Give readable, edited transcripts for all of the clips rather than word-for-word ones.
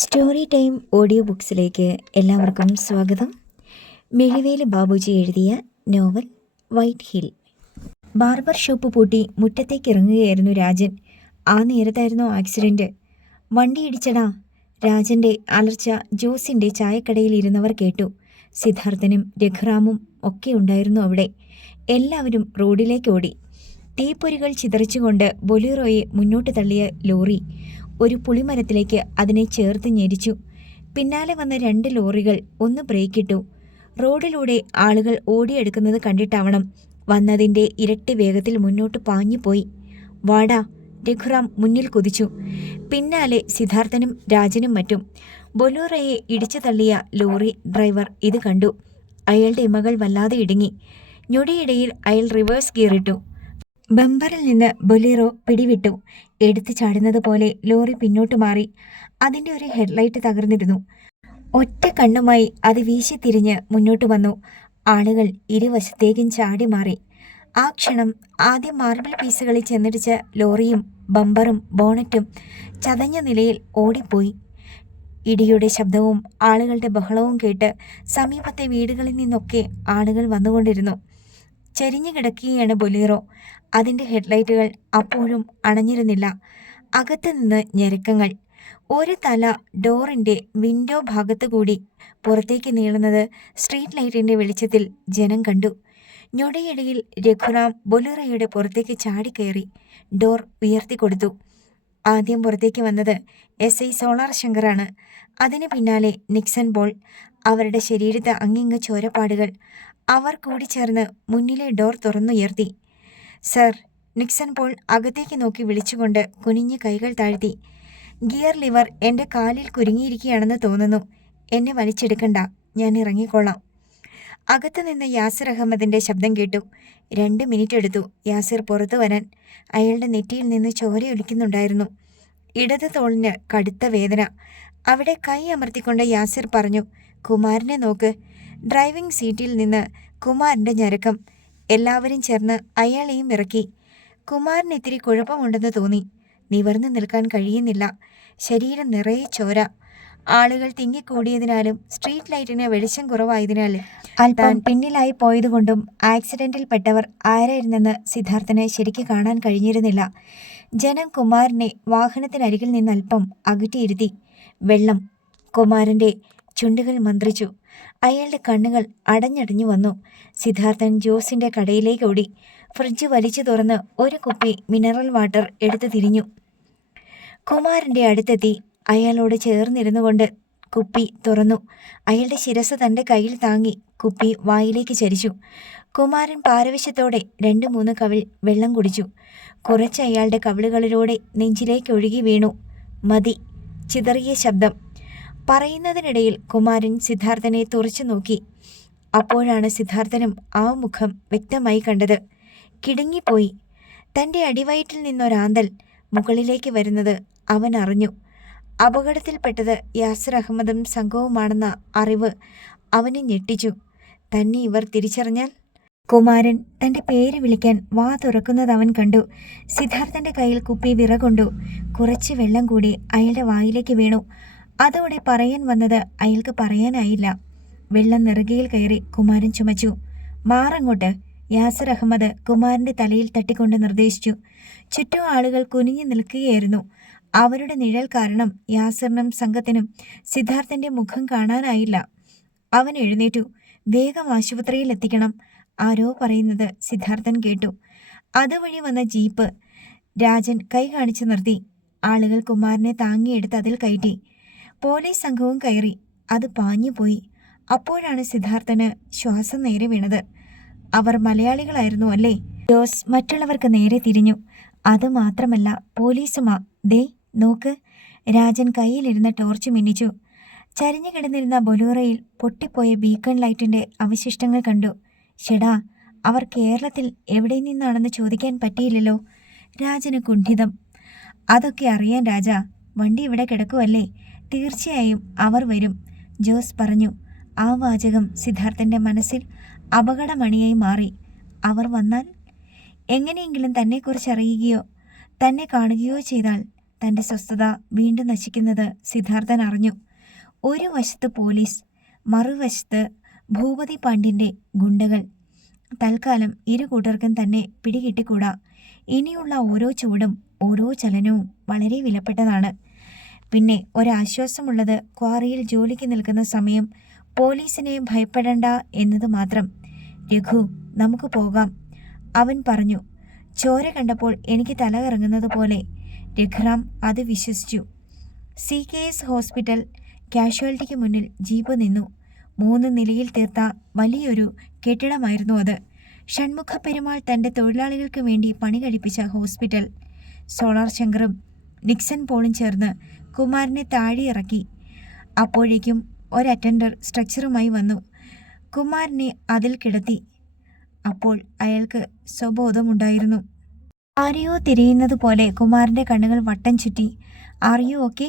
Story time audio ബുക്സിലേക്ക് എല്ലാവർക്കും സ്വാഗതം. മിഴിവേലി ബാബുജി എഴുതിയ novel white hill. Barber shop പൂട്ടി മുറ്റത്തേക്ക് ഇറങ്ങുകയായിരുന്നു രാജൻ. ആ നേരത്തായിരുന്നു ആക്സിഡൻറ്റ്. വണ്ടി ഇടിച്ചടാ. രാജൻ്റെ അലർച്ച ജോസിൻ്റെ ചായക്കടയിൽ ഇരുന്നവർ കേട്ടു. സിദ്ധാർത്ഥനും രഘുറാമും ഒക്കെ ഉണ്ടായിരുന്നു അവിടെ. എല്ലാവരും റോഡിലേക്ക് ഓടി. തീപ്പൊരികൾ ചിതറിച്ചുകൊണ്ട് ബൊലീറോയെ മുന്നോട്ട് തള്ളിയ ലോറി ഒരു പുളിമരത്തിലേക്ക് അതിനെ ചേർത്ത് ഞെരിച്ചു. പിന്നാലെ വന്ന 2 ലോറികൾ ഒന്ന് ബ്രേക്കിട്ടു. റോഡിലൂടെ ആളുകൾ ഓടിയെടുക്കുന്നത് കണ്ടിട്ടാവണം വന്നതിൻ്റെ ഇരട്ടി വേഗത്തിൽ മുന്നോട്ട് പാഞ്ഞുപോയി. വാടാ, രഘുറാം മുന്നിൽ കുതിച്ചു. പിന്നാലെ സിദ്ധാർത്ഥനും രാജനും മറ്റും. ബൊലീറോയെ ഇടിച്ചു തള്ളിയ ലോറി ഡ്രൈവർ ഇത് കണ്ടു. അയാളുടെ ഇമകൾ വല്ലാതെ ഇടുങ്ങി. ഞൊടിയിടയിൽ അയാൾ റിവേഴ്സ് ഗിയറിട്ടു. ബമ്പറിൽ നിന്ന് ബൊലീറോ പിടിവിട്ടു. എടുത്തു ചാടുന്നത് പോലെ ലോറി പിന്നോട്ട് മാറി. അതിൻ്റെ ഒരു ഹെഡ്ലൈറ്റ് തകർന്നിരുന്നു. ഒറ്റ കണ്ണുമായി അത് വീശിത്തിരിഞ്ഞ് മുന്നോട്ട് വന്നു. ആളുകൾ ഇരുവശത്തേക്കും ചാടി മാറി. ആ ക്ഷണം ആദ്യം മാർബിൾ പീസുകളിൽ ചെന്നിടിച്ച ലോറിയും ബമ്പറും ബോണറ്റും ചതഞ്ഞ നിലയിൽ ഓടിപ്പോയി. ഇടിയുടെ ശബ്ദവും ആളുകളുടെ ബഹളവും കേട്ട് സമീപത്തെ വീടുകളിൽ നിന്നൊക്കെ ആളുകൾ വന്നുകൊണ്ടിരുന്നു. ചരിഞ്ഞു കിടക്കുകയാണ് ബൊലീറോ. അതിൻ്റെ ഹെഡ്ലൈറ്റുകൾ അപ്പോഴും അണഞ്ഞിരുന്നില്ല. അകത്തു നിന്ന് ഞെരക്കങ്ങൾ. ഒരു തല ഡോറിൻ്റെ വിൻഡോ ഭാഗത്തു കൂടി പുറത്തേക്ക് നീളുന്നത് സ്ട്രീറ്റ് ലൈറ്റിൻ്റെ വെളിച്ചത്തിൽ ജനം കണ്ടു. ഞൊടിയിടയിൽ രഘുറാം ബൊലീറോയുടെ പുറത്തേക്ക് ചാടിക്കയറി ഡോർ ഉയർത്തിക്കൊടുത്തു. ആദ്യം പുറത്തേക്ക് വന്നത് SI സോളാർ ശങ്കറാണ്. അതിന് പിന്നാലെ നിക്സൺ പോൾ. അവരുടെ ശരീരത്ത് അങ്ങിങ്ങ് ചോരപ്പാടുകൾ. അവർ കൂടിച്ചേർന്ന് മുന്നിലെ ഡോർ തുറന്നുയർത്തി. സർ, നിക്സൺ പോൾ അകത്തേക്ക് നോക്കി വിളിച്ചുകൊണ്ട് കുനിഞ്ഞ് കൈകൾ താഴ്ത്തി. ഗിയർ ലിവർ എൻ്റെ കാലിൽ കുരുങ്ങിയിരിക്കുകയാണെന്ന് തോന്നുന്നു. എന്നെ വലിച്ചെടുക്കണ്ട, ഞാൻ ഇറങ്ങിക്കൊള്ളാം. അകത്തുനിന്ന് യാസിർ അഹമ്മദിൻ്റെ ശബ്ദം കേട്ടു. 2 മിനിറ്റ് എടുത്തു യാസിർ പുറത്തു വരാൻ. അയാളുടെ നെറ്റിയിൽ നിന്ന് ചോരയൊലിക്കുന്നുണ്ടായിരുന്നു. ഇടത് തോളിന് കടുത്ത വേദന. അവിടെ കൈ അമർത്തിക്കൊണ്ട് യാസിർ പറഞ്ഞു, കുമാരനെ നോക്ക്. ഡ്രൈവിംഗ് സീറ്റിൽ നിന്ന് കുമാരൻ്റെ ഞരക്കം. എല്ലാവരും ചേർന്ന് അയാളെയും ഇറക്കി. കുമാരന് ഇത്തിരി കുഴപ്പമുണ്ടെന്ന് തോന്നി. നിവർന്നു നിൽക്കാൻ കഴിയുന്നില്ല. ശരീരം നിറയെ ചോര. ആളുകൾ തിങ്ങിക്കൂടിയതിനാലും സ്ട്രീറ്റ് ലൈറ്റിന് വെളിച്ചം കുറവായതിനാലും അല്പം പിന്നിലായി പോയതുകൊണ്ടും ആക്സിഡൻറ്റിൽപ്പെട്ടവർ ആരായിരുന്നെന്ന് സിദ്ധാർത്ഥന് ശരിക്ക് കാണാൻ കഴിഞ്ഞിരുന്നില്ല. ജനം കുമാരനെ വാഹനത്തിനരികിൽ നിന്ന് അല്പം അകറ്റിയിരുത്തി. വെള്ളം. കുമാരൻ്റെ ചുണ്ടുകൾ മന്ത്രിച്ചു. അയാളുടെ കണ്ണുകൾ അടഞ്ഞടഞ്ഞു വന്നു. സിദ്ധാർത്ഥൻ ജോസിൻ്റെ കടയിലേക്ക് ഓടി. ഫ്രിഡ്ജ് വലിച്ചു തുറന്ന് ഒരു കുപ്പി മിനറൽ വാട്ടർ എടുത്ത് തിരിഞ്ഞു. കുമാരൻ്റെ അടുത്തെത്തി അയാളോട് ചേർന്നിരുന്നു കൊണ്ട് കുപ്പി തുറന്നു. അയാളുടെ ശിരസ് തൻ്റെ കയ്യിൽ താങ്ങി കുപ്പി വായിലേക്ക് ചരിച്ചു. കുമാരൻ പാരവശ്യത്തോടെ 2-3 കവിൾ വെള്ളം കുടിച്ചു. കുറച്ച് അയാളുടെ കവിളുകളിലൂടെ നെഞ്ചിലേക്ക് ഒഴുകി വീണു. മതി. ചിതറിയ ശബ്ദം. പറയുന്നതിനിടയിൽ കുമാരൻ സിദ്ധാർത്ഥനെ തുറച്ചു നോക്കി. അപ്പോഴാണ് സിദ്ധാർത്ഥനും ആ മുഖം വ്യക്തമായി കണ്ടത്. കിടുങ്ങിപ്പോയി. തൻ്റെ അടിവയറ്റിൽ നിന്നൊരാന്തൽ മുകളിലേക്ക് വരുന്നത് അവൻ അറിഞ്ഞു. അപകടത്തിൽപ്പെട്ടത് യാസിർ അഹമ്മദും സംഘവുമാണെന്ന അറിവ് അവനെ ഞെട്ടിച്ചു. തന്നെ ഇവർ തിരിച്ചറിഞ്ഞാൽ? കുമാരൻ തൻ്റെ പേര് വിളിക്കാൻ വാ തുറക്കുന്നത് അവൻ കണ്ടു. സിദ്ധാർത്ഥൻ്റെ കയ്യിൽ കുപ്പി വിറകൊണ്ടു. കുറച്ച് വെള്ളം കൂടി അയാളുടെ വായിലേക്ക് വീണു. അതോടെ പറയാൻ വന്നത് അയാൾക്ക് പറയാനായില്ല. വെള്ളം നെറുകയിൽ കയറി കുമാരൻ ചുമച്ചു. മാറങ്ങോട്ട്, യാസിർ അഹമ്മദ് കുമാരൻ്റെ തലയിൽ തട്ടിക്കൊണ്ട് നിർദ്ദേശിച്ചു. ചുറ്റും ആളുകൾ കുനിഞ്ഞു നിൽക്കുകയായിരുന്നു. അവരുടെ നിഴൽ കാരണം യാസിറിനും സംഘത്തിനും സിദ്ധാർത്ഥൻ്റെ മുഖം കാണാനായില്ല. അവൻ എഴുന്നേറ്റു. വേഗം ആശുപത്രിയിൽ എത്തിക്കണം, ആരോ പറയുന്നത് സിദ്ധാർത്ഥൻ കേട്ടു. അതുവഴി വന്ന ജീപ്പ് രാജൻ കൈ കാണിച്ചു നിർത്തി. ആളുകൾ കുമാരനെ താങ്ങിയെടുത്ത് അതിൽ കയറ്റി. പോലീസ് സംഘവും കയറി. അത് പാഞ്ഞുപോയി. അപ്പോഴാണ് സിദ്ധാർത്ഥന് ശ്വാസം നേരെ വീണത്. അവർ മലയാളികളായിരുന്നു അല്ലേ? ജോസ് മറ്റുള്ളവർക്ക് നേരെ തിരിഞ്ഞു. അതുമാത്രമല്ല, പോലീസുമാ. ദേ നോക്ക്. രാജൻ കയ്യിലിരുന്ന ടോർച്ച് മിന്നിച്ചു. ചരിഞ്ഞു കിടന്നിരുന്ന ബൊലീറോയിൽ പൊട്ടിപ്പോയ ബീക്കൺ ലൈറ്റിൻ്റെ അവശിഷ്ടങ്ങൾ കണ്ടു. ഷെടാ, അവർ കേരളത്തിൽ എവിടെ നിന്നാണെന്ന് ചോദിക്കാൻ പറ്റിയില്ലല്ലോ. രാജന് കുണ്ഠിതം. അതൊക്കെ അറിയാൻ രാജാ, വണ്ടി ഇവിടെ കിടക്കുമല്ലേ, തീർച്ചയായും അവർ വരും, ജോസ് പറഞ്ഞു. ആ വാചകം സിദ്ധാർത്ഥൻ്റെ മനസ്സിൽ അപകടമണിയായി മാറി. അവർ വന്നാൽ? എങ്ങനെയെങ്കിലും തന്നെക്കുറിച്ച് അറിയുകയോ തന്നെ കാണുകയോ ചെയ്താൽ തൻ്റെ സ്വസ്ഥത വീണ്ടും നശിക്കുന്നത് സിദ്ധാർത്ഥൻ അറിഞ്ഞു. ഒരു വശത്ത് പോലീസ്, മറുവശത്ത് ഭൂപതി പാണ്ഡ്യൻ്റെ ഗുണ്ടകൾ. തൽക്കാലം ഇരു കൂട്ടർക്കും തന്നെ പിടികിട്ടിക്കൂടാ. ഇനിയുള്ള ഓരോ ചുവടും ഓരോ ചലനവും വളരെ വിലപ്പെട്ടതാണ്. പിന്നെ ഒരാശ്വാസമുള്ളത് ക്വാറിയിൽ ജോലിക്ക് നിൽക്കുന്ന സമയം പോലീസിനെ ഭയപ്പെടണ്ട എന്നത് മാത്രം. രഘു, നമുക്ക് പോകാം, അവൻ പറഞ്ഞു. ചോര കണ്ടപ്പോൾ എനിക്ക് തല കറങ്ങുന്നത് പോലെ. രഘുറാം അത് വിശ്വസിച്ചു. CKS ഹോസ്പിറ്റൽ കാഷ്വാലിറ്റിക്ക് മുന്നിൽ ജീപ്പ് നിന്നു. 3 നിലയിൽ തീർത്ത വലിയൊരു കെട്ടിടമായിരുന്നു അത്. ഷൺമുഖ പെരുമാൾ തൻ്റെ തൊഴിലാളികൾക്ക് വേണ്ടി പണി കഴിപ്പിച്ച ഹോസ്പിറ്റൽ. സോളാർ ശങ്കറും നിക്സൺ പോളും ചേർന്ന് കുമാരനെ താഴെ ഇറക്കി. അപ്പോഴേക്കും ഒരു അറ്റൻഡർ സ്ട്രെച്ചറുമായി വന്നു. കുമാരനെ അതിൽ കിടത്തി. അപ്പോൾ അയാൾക്ക് സ്വബോധമുണ്ടായിരുന്നു. ആരെയോ തിരയുന്നത് പോലെ കുമാരൻ്റെ കണ്ണുകൾ വട്ടം ചുറ്റി. Are you okay?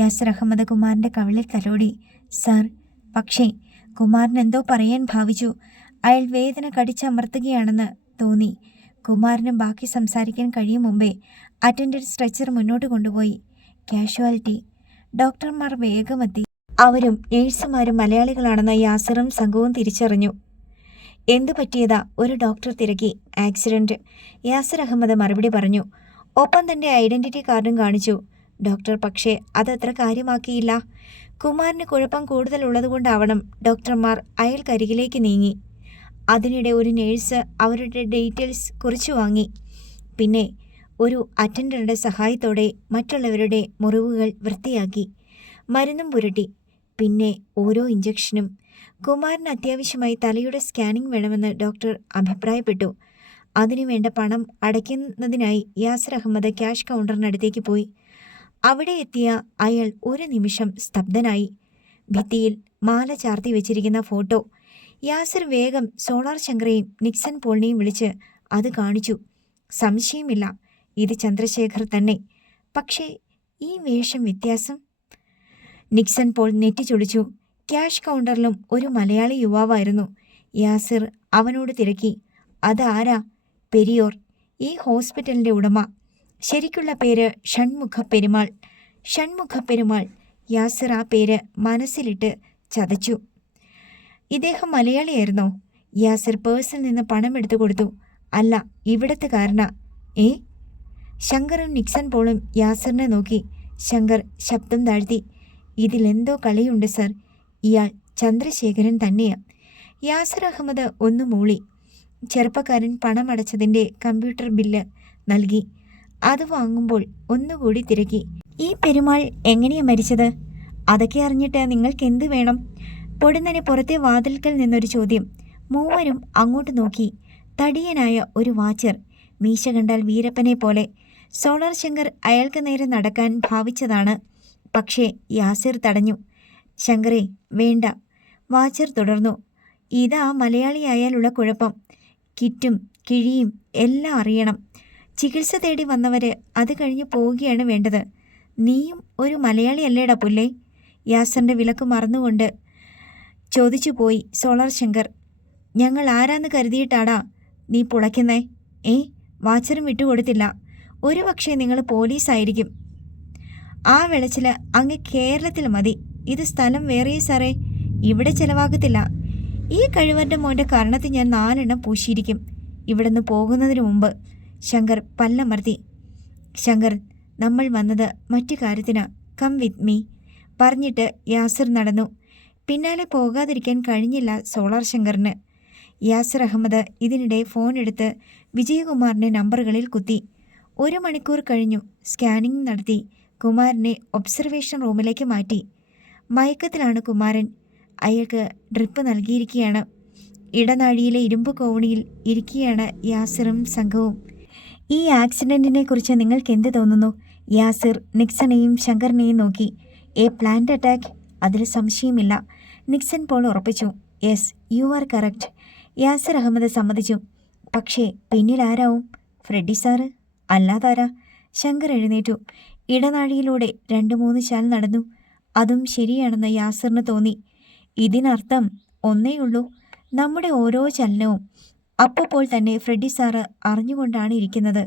Yasir Ahmed കുമാരൻ്റെ കവിളിൽ തലോടി. സാർ. പക്ഷേ കുമാരൻ എന്തോ പറയാൻ ഭാവിച്ചു. അയാൾ വേദന കടിച്ചമർത്തുകയാണെന്ന് തോന്നി. കുമാരന് ബാക്കി സംസാരിക്കാൻ കഴിയും മുമ്പേ അറ്റൻഡർ സ്ട്രെച്ചർ മുന്നോട്ട് കൊണ്ടുപോയി. കാഷ്വാലിറ്റി. ഡോക്ടർമാർ വേഗമെത്തി. അവരും നേഴ്സുമാരും മലയാളികളാണെന്ന് യാസിറും സംഘവും തിരിച്ചറിഞ്ഞു. എന്തു പറ്റിയതാ? ഒരു ഡോക്ടർ തിരക്കി. ആക്സിഡന്റ്, യാസിർ അഹമ്മദ് മറുപടി പറഞ്ഞു. ഒപ്പം തൻ്റെ ഐഡന്റിറ്റി കാർഡും കാണിച്ചു. ഡോക്ടർ പക്ഷേ അതത്ര കാര്യമാക്കിയില്ല. കുമാറിന് കുഴപ്പം കൂടുതലുള്ളതുകൊണ്ടാവണം ഡോക്ടർമാർ അയാൾക്കരികിലേക്ക് നീങ്ങി. അതിനിടെ ഒരു നേഴ്സ് അവരുടെ ഡീറ്റെയിൽസ് കുറിച്ചു വാങ്ങി. പിന്നെ ഒരു അറ്റൻഡറുടെ സഹായത്തോടെ മറ്റുള്ളവരുടെ മുറിവുകൾ വൃത്തിയാക്കി, മരുന്നും പുരട്ടി. പിന്നെ ഓരോ ഇഞ്ചക്ഷനും. കുമാറിന് അത്യാവശ്യമായി തലയുടെ സ്കാനിംഗ് വേണമെന്ന് ഡോക്ടർ അഭിപ്രായപ്പെട്ടു. അതിനുവേണ്ട പണം അടയ്ക്കുന്നതിനായി യാസിർ അഹമ്മദ് ക്യാഷ് കൗണ്ടറിനടുത്തേക്ക് പോയി. അവിടെ എത്തിയ അയാൾ ഒരു നിമിഷം സ്തബ്ധനായി. ഭിത്തിയിൽ മാല ചാർത്തി വെച്ചിരിക്കുന്ന ഫോട്ടോ. യാസിർ വേഗം സോളാർ ശങ്കറേയും നിക്സൺ പോളിനെയും വിളിച്ച് അത് കാണിച്ചു. സംശയമില്ല, ഇത് ചന്ദ്രശേഖർ തന്നെ. പക്ഷേ ഈ വേഷം വ്യത്യാസം. നിക്സൺ പോൾ നെറ്റിച്ചൊടിച്ചു. ക്യാഷ് കൗണ്ടറിലും ഒരു മലയാളി യുവാവായിരുന്നു. യാസിർ അവനോട് തിരക്കി. അതാരാ? പെരിയോർ, ഈ ഹോസ്പിറ്റലിൻ്റെ ഉടമ. ശരിക്കുള്ള പേര് ഷൺമുഖ പെരുമാൾ. ഷൺമുഖ പെരുമാൾ. യാസിർ ആ പേര് മനസ്സിലിട്ട് ചതച്ചു. ഇദ്ദേഹം മലയാളിയായിരുന്നോ? യാസിർ പേഴ്സിൽ നിന്ന് പണം എടുത്തു കൊടുത്തു. അല്ല, ഇവിടത്തെ കാരനാ. ഏ? ശങ്കറും നിക്സൺ പോളും യാസിറിനെ നോക്കി. ശങ്കർ ശബ്ദം താഴ്ത്തി. ഇതിലെന്തോ കളിയുണ്ട് സർ. ഇയാൾ ചന്ദ്രശേഖരൻ തന്നെയാ. യാസിർ അഹമ്മദ് ഒന്ന് മൂളി. ചെറുപ്പക്കാരൻ പണമടച്ചതിൻ്റെ കമ്പ്യൂട്ടർ ബില്ല് നൽകി. അത് വാങ്ങുമ്പോൾ ഒന്നുകൂടി തിരക്കി. ഈ പെരുമാൾ എങ്ങനെയാ മരിച്ചത്? അതൊക്കെ അറിഞ്ഞിട്ട് നിങ്ങൾക്ക് എന്ത് വേണം? പൊടുന്നനെ പുറത്തെ വാതിൽക്കൽ നിന്നൊരു ചോദ്യം. മൂവരും അങ്ങോട്ട് നോക്കി. തടിയനായ ഒരു വാച്ചർ, മീശ കണ്ടാൽ വീരപ്പനെ പോലെ. സോളാർ ശങ്കർ അയാൾക്ക് നേരെ നടക്കാൻ ഭാവിച്ചതാണ്. പക്ഷേ യാസിർ തടഞ്ഞു. ശങ്കറെ, വേണ്ട. വാച്ചർ തുടർന്നു. ഇതാ മലയാളിയായാലുള്ള കുഴപ്പം. കിറ്റും കിഴിയും എല്ലാം അറിയണം. ചികിത്സ തേടി വന്നവർ അത് കഴിഞ്ഞ് പോവുകയാണ് വേണ്ടത്. നീയും ഒരു മലയാളിയല്ലേടാ പുല്ലേ? യാസറിൻ്റെ വിലക്ക് മറന്നുകൊണ്ട് ചോദിച്ചു പോയി സോളാർ ശങ്കർ. ഞങ്ങൾ ആരാന്ന് കരുതിയിട്ടാടാ നീ പുളയ്ക്കുന്നേ? വാച്ചറും വിട്ടുകൊടുത്തില്ല. ഒരു പക്ഷേ നിങ്ങൾ പോലീസായിരിക്കും. ആ വെളച്ചിൽ അങ്ങ് കേരളത്തിൽ മതി. ഇത് സ്ഥലം വേറെ സാറേ, ഇവിടെ ചിലവാകത്തില്ല. ഈ കഴിവരുടെ മോൻ്റെ കാരണത്തിൽ ഞാൻ 4 എണ്ണം പൂശിയിരിക്കും ഇവിടുന്ന് പോകുന്നതിന് മുമ്പ്. ശങ്കർ പല്ലമർത്തി. ശങ്കർ, നമ്മൾ വന്നത് മറ്റു കാര്യത്തിനാ. കം വിത്ത് മീ പറഞ്ഞിട്ട് യാസിർ നടന്നു. പിന്നാലെ പോകാതിരിക്കാൻ കഴിഞ്ഞില്ല സോളാർ ശങ്കറിന്. യാസിർ അഹമ്മദ് ഇതിനിടെ ഫോൺ എടുത്ത് വിജയകുമാറിൻ്റെ നമ്പറുകളിൽ കുത്തി. 1 മണിക്കൂർ കഴിഞ്ഞു. സ്കാനിംഗ് നടത്തി കുമാരനെ ഒബ്സർവേഷൻ റൂമിലേക്ക് മാറ്റി. മയക്കത്തിലാണ് കുമാരൻ. അയാൾക്ക് ഡ്രിപ്പ് നൽകിയിരിക്കുകയാണ്. ഇടനാഴിയിലെ ഇരുമ്പ് കോവണിയിൽ ഇരിക്കുകയാണ് യാസിറും സംഘവും. ഈ ആക്സിഡൻറ്റിനെ കുറിച്ച് നിങ്ങൾക്ക് എന്ത് തോന്നുന്നു? യാസിർ നിക്സണെയും ശങ്കറിനെയും നോക്കി. എ പ്ലാന്റ് അറ്റാക്ക്, അതിൽ സംശയമില്ല. നിക്സൺ പോൾ ഉറപ്പിച്ചു. Yes, you are correct. Yasir Ahmed സമ്മതിച്ചു. പക്ഷേ പിന്നിൽ ആരാവും? ഫ്രെഡി സാറ് അല്ലാതാരാ? ശങ്കർ എഴുന്നേറ്റു. ഇടനാഴിയിലൂടെ 2-3 ചാൽ നടന്നു. അതും ശരിയാണെന്ന് യാസിറിന് തോന്നി. ഇതിനർത്ഥം ഒന്നേയുള്ളൂ, നമ്മുടെ ഓരോ ചലനവും അപ്പോൾ തന്നെ ഫ്രെഡി സാറ് അറിഞ്ഞുകൊണ്ടാണ് ഇരിക്കുന്നത്.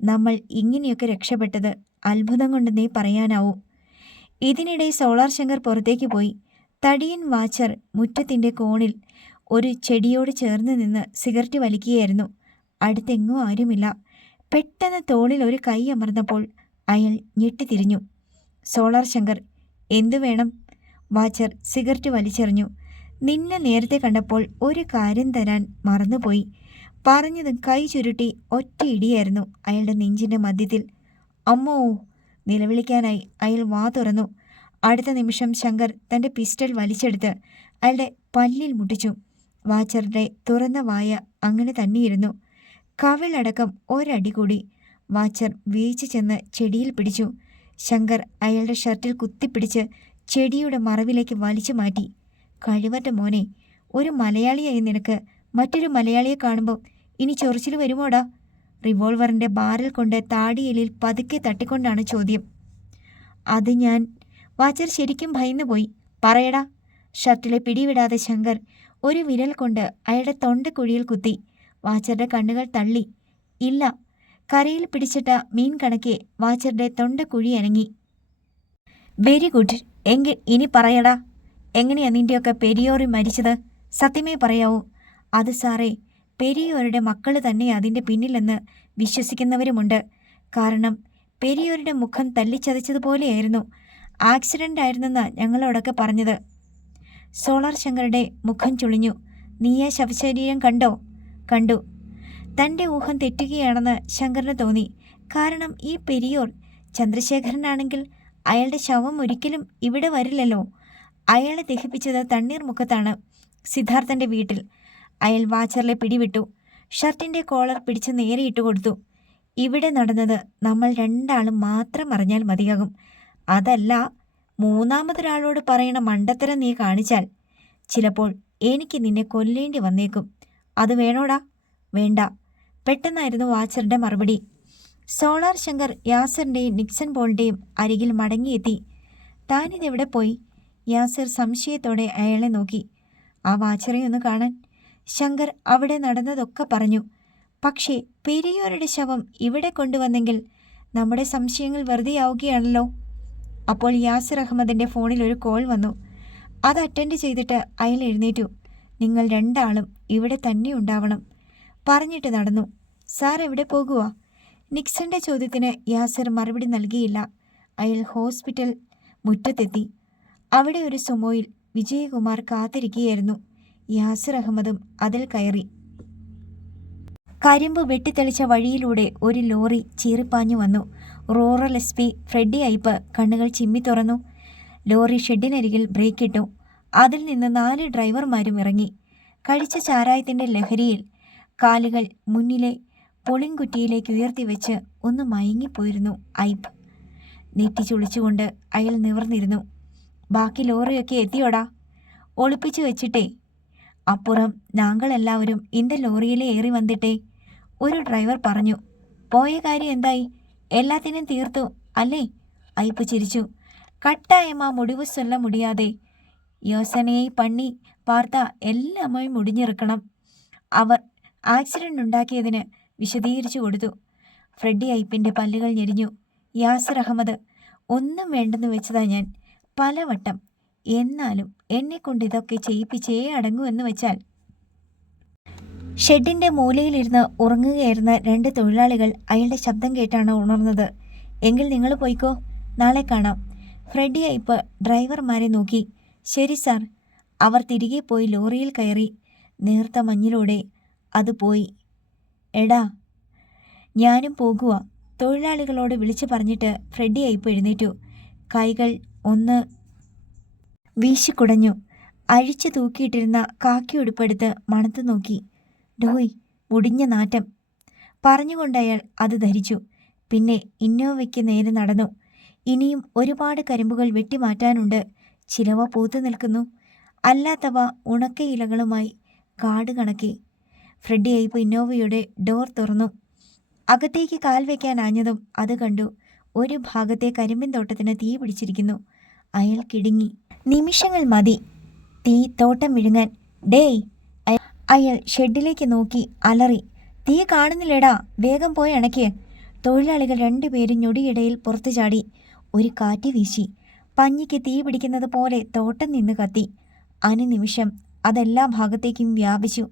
നമ്മൾ ഇങ്ങനെയൊക്കെ രക്ഷപ്പെട്ടത് അത്ഭുതം കൊണ്ടെന്നേ പറയാനാവൂ. ഇതിനിടെ സോളാർ ശങ്കർ പുറത്തേക്ക് പോയി. തടിയൻ വാച്ചർ മുറ്റത്തിൻ്റെ കോണിൽ ഒരു ചെടിയോട് ചേർന്ന് നിന്ന് സിഗരറ്റ് വലിക്കുകയായിരുന്നു. അടുത്തെങ്ങും ആരുമില്ല. പെട്ടെന്ന് തോളിൽ ഒരു കൈ അമർന്നപ്പോൾ അയാൾ ഞെട്ടിത്തിരിഞ്ഞു. സോളാർ ശങ്കർ. എന്തു വേണം? വാച്ചർ സിഗരറ്റ് വലിച്ചെറിഞ്ഞു. നിന്നെ നേരത്തെ കണ്ടപ്പോൾ ഒരു കാര്യം തരാൻ മറന്നുപോയി. പറഞ്ഞതും കൈ ചുരുട്ടി ഒറ്റ ഇടിയായിരുന്നു അയാളുടെ നെഞ്ചിൻ്റെ മധ്യത്തിൽ. അമ്മോ! നിലവിളിക്കാനായി അയാൾ വാ തുറന്നു. അടുത്ത നിമിഷം ശങ്കർ തൻ്റെ പിസ്റ്റൾ വലിച്ചെടുത്ത് അയാളുടെ പല്ലിൽ മുട്ടിച്ചു. വാച്ചറുടെ തുറന്ന വായ അങ്ങനെ തന്നെയിരുന്നു. കവിളടക്കം ഒരടി കൂടി. വാച്ചർ വേച്ചു ചെന്ന് ചെടിയിൽ പിടിച്ചു. ശങ്കർ അയാളുടെ ഷർട്ടിൽ കുത്തിപ്പിടിച്ച് ചെടിയുടെ മറവിലേക്ക് വലിച്ചു മാറ്റി. കഴിവറ്റ മോനെ, ഒരു മലയാളിയായി നിനക്ക് മറ്റൊരു മലയാളിയെ കാണുമ്പോൾ ഇനി ചൊറിച്ചിൽ വരുമോടാ? റിവോൾവറിൻ്റെ ബാരൽ കൊണ്ട് താടിയിലിൽ പതുക്കെ തട്ടിക്കൊണ്ടാണ് ചോദ്യം. അത് ഞാൻ. വാച്ചർ ശരിക്കും ഭയന്നു പോയി. പറയടാ. ഷർട്ടിലെ പിടിവിടാതെ ശങ്കർ ഒരു വിരൽ കൊണ്ട് അയാളുടെ തൊണ്ടക്കുഴിയിൽ കുത്തി. വാച്ചറുടെ കണ്ണുകൾ തള്ളി. ഇല്ല. കരയിൽ പിടിച്ചിട്ട മീൻ കണക്കെ വാച്ചറുടെ തൊണ്ടക്കുഴി അനങ്ങി. Very good. എങ്കിൽ ഇനി പറയടാ, എങ്ങനെയാ നിൻ്റെയൊക്കെ പെരിയോറി മരിച്ചത്? സത്യമേ പറയാവൂ. അത് സാറേ, പെരിയോരുടെ മക്കൾ തന്നെ അതിൻ്റെ പിന്നിലെന്ന് വിശ്വസിക്കുന്നവരുമുണ്ട്. കാരണം പെരിയോരുടെ മുഖം തല്ലിച്ചതച്ചതുപോലെയായിരുന്നു. ആക്സിഡൻ്റ് ആയിരുന്നെന്നാണ് ഞങ്ങളോടൊക്കെ പറഞ്ഞത്. സോളാർ ശങ്കറുടെ മുഖം ചുളിഞ്ഞു. നീയ ശവശരീരം കണ്ടോ? കണ്ടു. തൻ്റെ ഊഹം തെറ്റുകയാണെന്ന് ശങ്കറിന് തോന്നി. കാരണം ഈ പെരിയോർ ചന്ദ്രശേഖരനാണെങ്കിൽ അയാളുടെ ശവം ഒരിക്കലും ഇവിടെ വരില്ലല്ലോ. അയാളെ ദഹിപ്പിച്ചത് തണ്ണീർമുഖത്താണ്, സിദ്ധാർത്ഥൻ്റെ വീട്ടിൽ. അയാൾ വാച്ചറിലെ പിടിവിട്ടു. ഷർട്ടിൻ്റെ കോളർ പിടിച്ച് നേരെ ഇട്ടുകൊടുത്തു. ഇവിടെ നടന്നത് നമ്മൾ രണ്ടാളും മാത്രം അറിഞ്ഞാൽ മതിയാകും. അതല്ല, മൂന്നാമതൊരാളോട് പറയണ മണ്ടത്തരം നീ കാണിച്ചാൽ ചിലപ്പോൾ എനിക്ക് നിന്നെ കൊല്ലേണ്ടി വന്നേക്കും. അത് വേണോടാ? വേണ്ട. പെട്ടെന്നായിരുന്നു വാച്ചറുടെ മറുപടി. സോളാർ ശങ്കർ യാസറിൻ്റെയും നിക്സൺ പോളിൻ്റെയും അരികിൽ മടങ്ങിയെത്തി. താനിതെവിടെ പോയി? യാസർ സംശയത്തോടെ അയാളെ നോക്കി. ആ വാച്ചറെ ഒന്ന് കാണാൻ. ശങ്കർ അവിടെ നടന്നതൊക്കെ പറഞ്ഞു. പക്ഷേ പെരിയോരുടെ ശവം ഇവിടെ കൊണ്ടുവന്നെങ്കിൽ നമ്മുടെ സംശയങ്ങൾ വെറുതെയാവുകയാണല്ലോ. അപ്പോൾ യാസിർ അഹമ്മദിൻ്റെ ഫോണിൽ ഒരു കോൾ വന്നു. അത് അറ്റൻഡ് ചെയ്തിട്ട് അയാൾ എഴുന്നേറ്റു. നിങ്ങൾ രണ്ടാളും ഇവിടെ തന്നെ ഉണ്ടാവണം. പറഞ്ഞിട്ട് നടന്നു. സാർ എവിടെ പോകുക? നിക്സന്റെ ചോദ്യത്തിന് യാസിർ മറുപടി നൽകിയില്ല. അയാൾ ഹോസ്പിറ്റൽ മുറ്റത്തെത്തി. അവിടെ ഒരു സുമോയിൽ വിജയകുമാർ കാത്തിരിക്കുകയായിരുന്നു. യാസിർ അഹമ്മദും അതിൽ കയറി. കരിമ്പ് വെട്ടിത്തെളിച്ച വഴിയിലൂടെ ഒരു ലോറി ചീറിപ്പാഞ്ഞു വന്നു. റൂറൽ SP ഫ്രെഡി ഐപ്പ് കണ്ണുകൾ ചിമ്മി തുറന്നു. ലോറി ഷെഡിനരികിൽ ബ്രേക്കിട്ടു. അതിൽ നിന്ന് 4 ഡ്രൈവർമാരും ഇറങ്ങി. കഴിച്ച ചാരായത്തിൻ്റെ ലഹരിയിൽ കാലുകൾ മുന്നിലെ പുളിങ്കുറ്റിയിലേക്ക് ഉയർത്തിവെച്ച് ഒന്ന് മയങ്ങിപ്പോയിരുന്നു ഐപ്പ്. നെറ്റിച്ചുളിച്ചുകൊണ്ട് അയാൾ നിവർന്നിരുന്നു. ബാക്കി ലോറിയൊക്കെ എത്തിയോടാ? ഒളിപ്പിച്ചു വെച്ചിട്ടേ. അപ്പുറം ഞങ്ങളെല്ലാവരും இந்த ലോറിയിലെ ഏറി വന്നിട്ടേ, ഒരു ഡ്രൈവർ പറഞ്ഞു. പോയ കാര്യം എന്തായി? എല്ലാത്തിനും തീർത്തു അല്ലേ? ഐപ്പ് ചിരിച്ചു. കട്ടായമാ മുടിവ് ചൊല്ല മുടിയാതെ. യോസനയെ പണി പാർത്ത എല്ലാമായി മുടിഞ്ഞിറക്കണം. അവർ ആക്സിഡൻ്റ് ഉണ്ടാക്കിയതിന് വിശദീകരിച്ചു കൊടുത്തു. ഫ്രെഡി ഐപ്പിൻ്റെ പല്ലുകൾ ഞെരിഞ്ഞു. യാസിർ അഹമ്മദ്, ഒന്നും വേണ്ടെന്ന് വെച്ചതാ ഞാൻ പലവട്ടം. എന്നാലും എന്നെക്കൊണ്ട് ഇതൊക്കെ ചെയ്യിപ്പിച്ചേ അടങ്ങൂ എന്ന് വെച്ചാൽ. ഷെഡിൻ്റെ മൂലയിലിരുന്ന് ഉറങ്ങുകയായിരുന്ന 2 തൊഴിലാളികൾ അയാളുടെ ശബ്ദം കേട്ടാണ് ഉണർന്നത്. എങ്കിൽ നിങ്ങൾ പോയിക്കോ, നാളെ കാണാം. ഫ്രെഡി ഐപ്പ് ഡ്രൈവർമാരെ നോക്കി. ശരി സാർ. അവർ തിരികെ പോയി ലോറിയിൽ കയറി. നേർത്ത മഞ്ഞിലൂടെ അത് പോയി. എടാ, ഞാനും പോകുക, തൊഴിലാളികളോട് വിളിച്ചു പറഞ്ഞിട്ട് ഫ്രെഡി ഐപ്പ് എഴുന്നേറ്റു. കൈകൾ ഒന്ന് വീശിക്കുടഞ്ഞു. അഴിച്ചു തൂക്കിയിട്ടിരുന്ന കാക്കി ഉടുപ്പെടുത്ത് മണത്തു നോക്കി. ഡോയ്, മുടിഞ്ഞ നാറ്റം പറഞ്ഞുകൊണ്ടയാൾ അത് ധരിച്ചു. പിന്നെ ഇന്നോവയ്ക്ക് നേരെ നടന്നു. ഇനിയും ഒരുപാട് കരിമ്പുകൾ വെട്ടിമാറ്റാനുണ്ട്. ചിലവ പൂത്തു നിൽക്കുന്നു, അല്ലാത്തവ ഉണക്ക ഇലകളുമായി കാട് കണക്കി. ഫ്രെഡി ഐപ്പ് ഇന്നോവയുടെ ഡോർ തുറന്നു. അകത്തേക്ക് കാൽ വയ്ക്കാനാഞ്ഞതും അത് കണ്ടു. ഒരു ഭാഗത്തെ കരിമ്പിൻ തോട്ടത്തിന് തീ പിടിച്ചിരിക്കുന്നു. അയാൾ കിടുങ്ങി. നിമിഷങ്ങൾ മതി തീ തോട്ടം വിഴുങ്ങാൻ. ഡേയ്! അയാൾ ഷെഡിലേക്ക് നോക്കി അലറി. തീ കാണുന്നില്ലേടാ, വേഗം പോയി അണയ്ക്ക്. തൊഴിലാളികൾ രണ്ടുപേരും ഞൊടിയിടയിൽ പുറത്തു ചാടി. ഒരു കാറ്റ് വീശി. പഞ്ഞിക്ക് തീ പിടിക്കുന്നത് പോലെ തോട്ടം നിന്ന് കത്തി. അനുനിമിഷം അതെല്ലാ ഭാഗത്തേക്കും വ്യാപിച്ചു.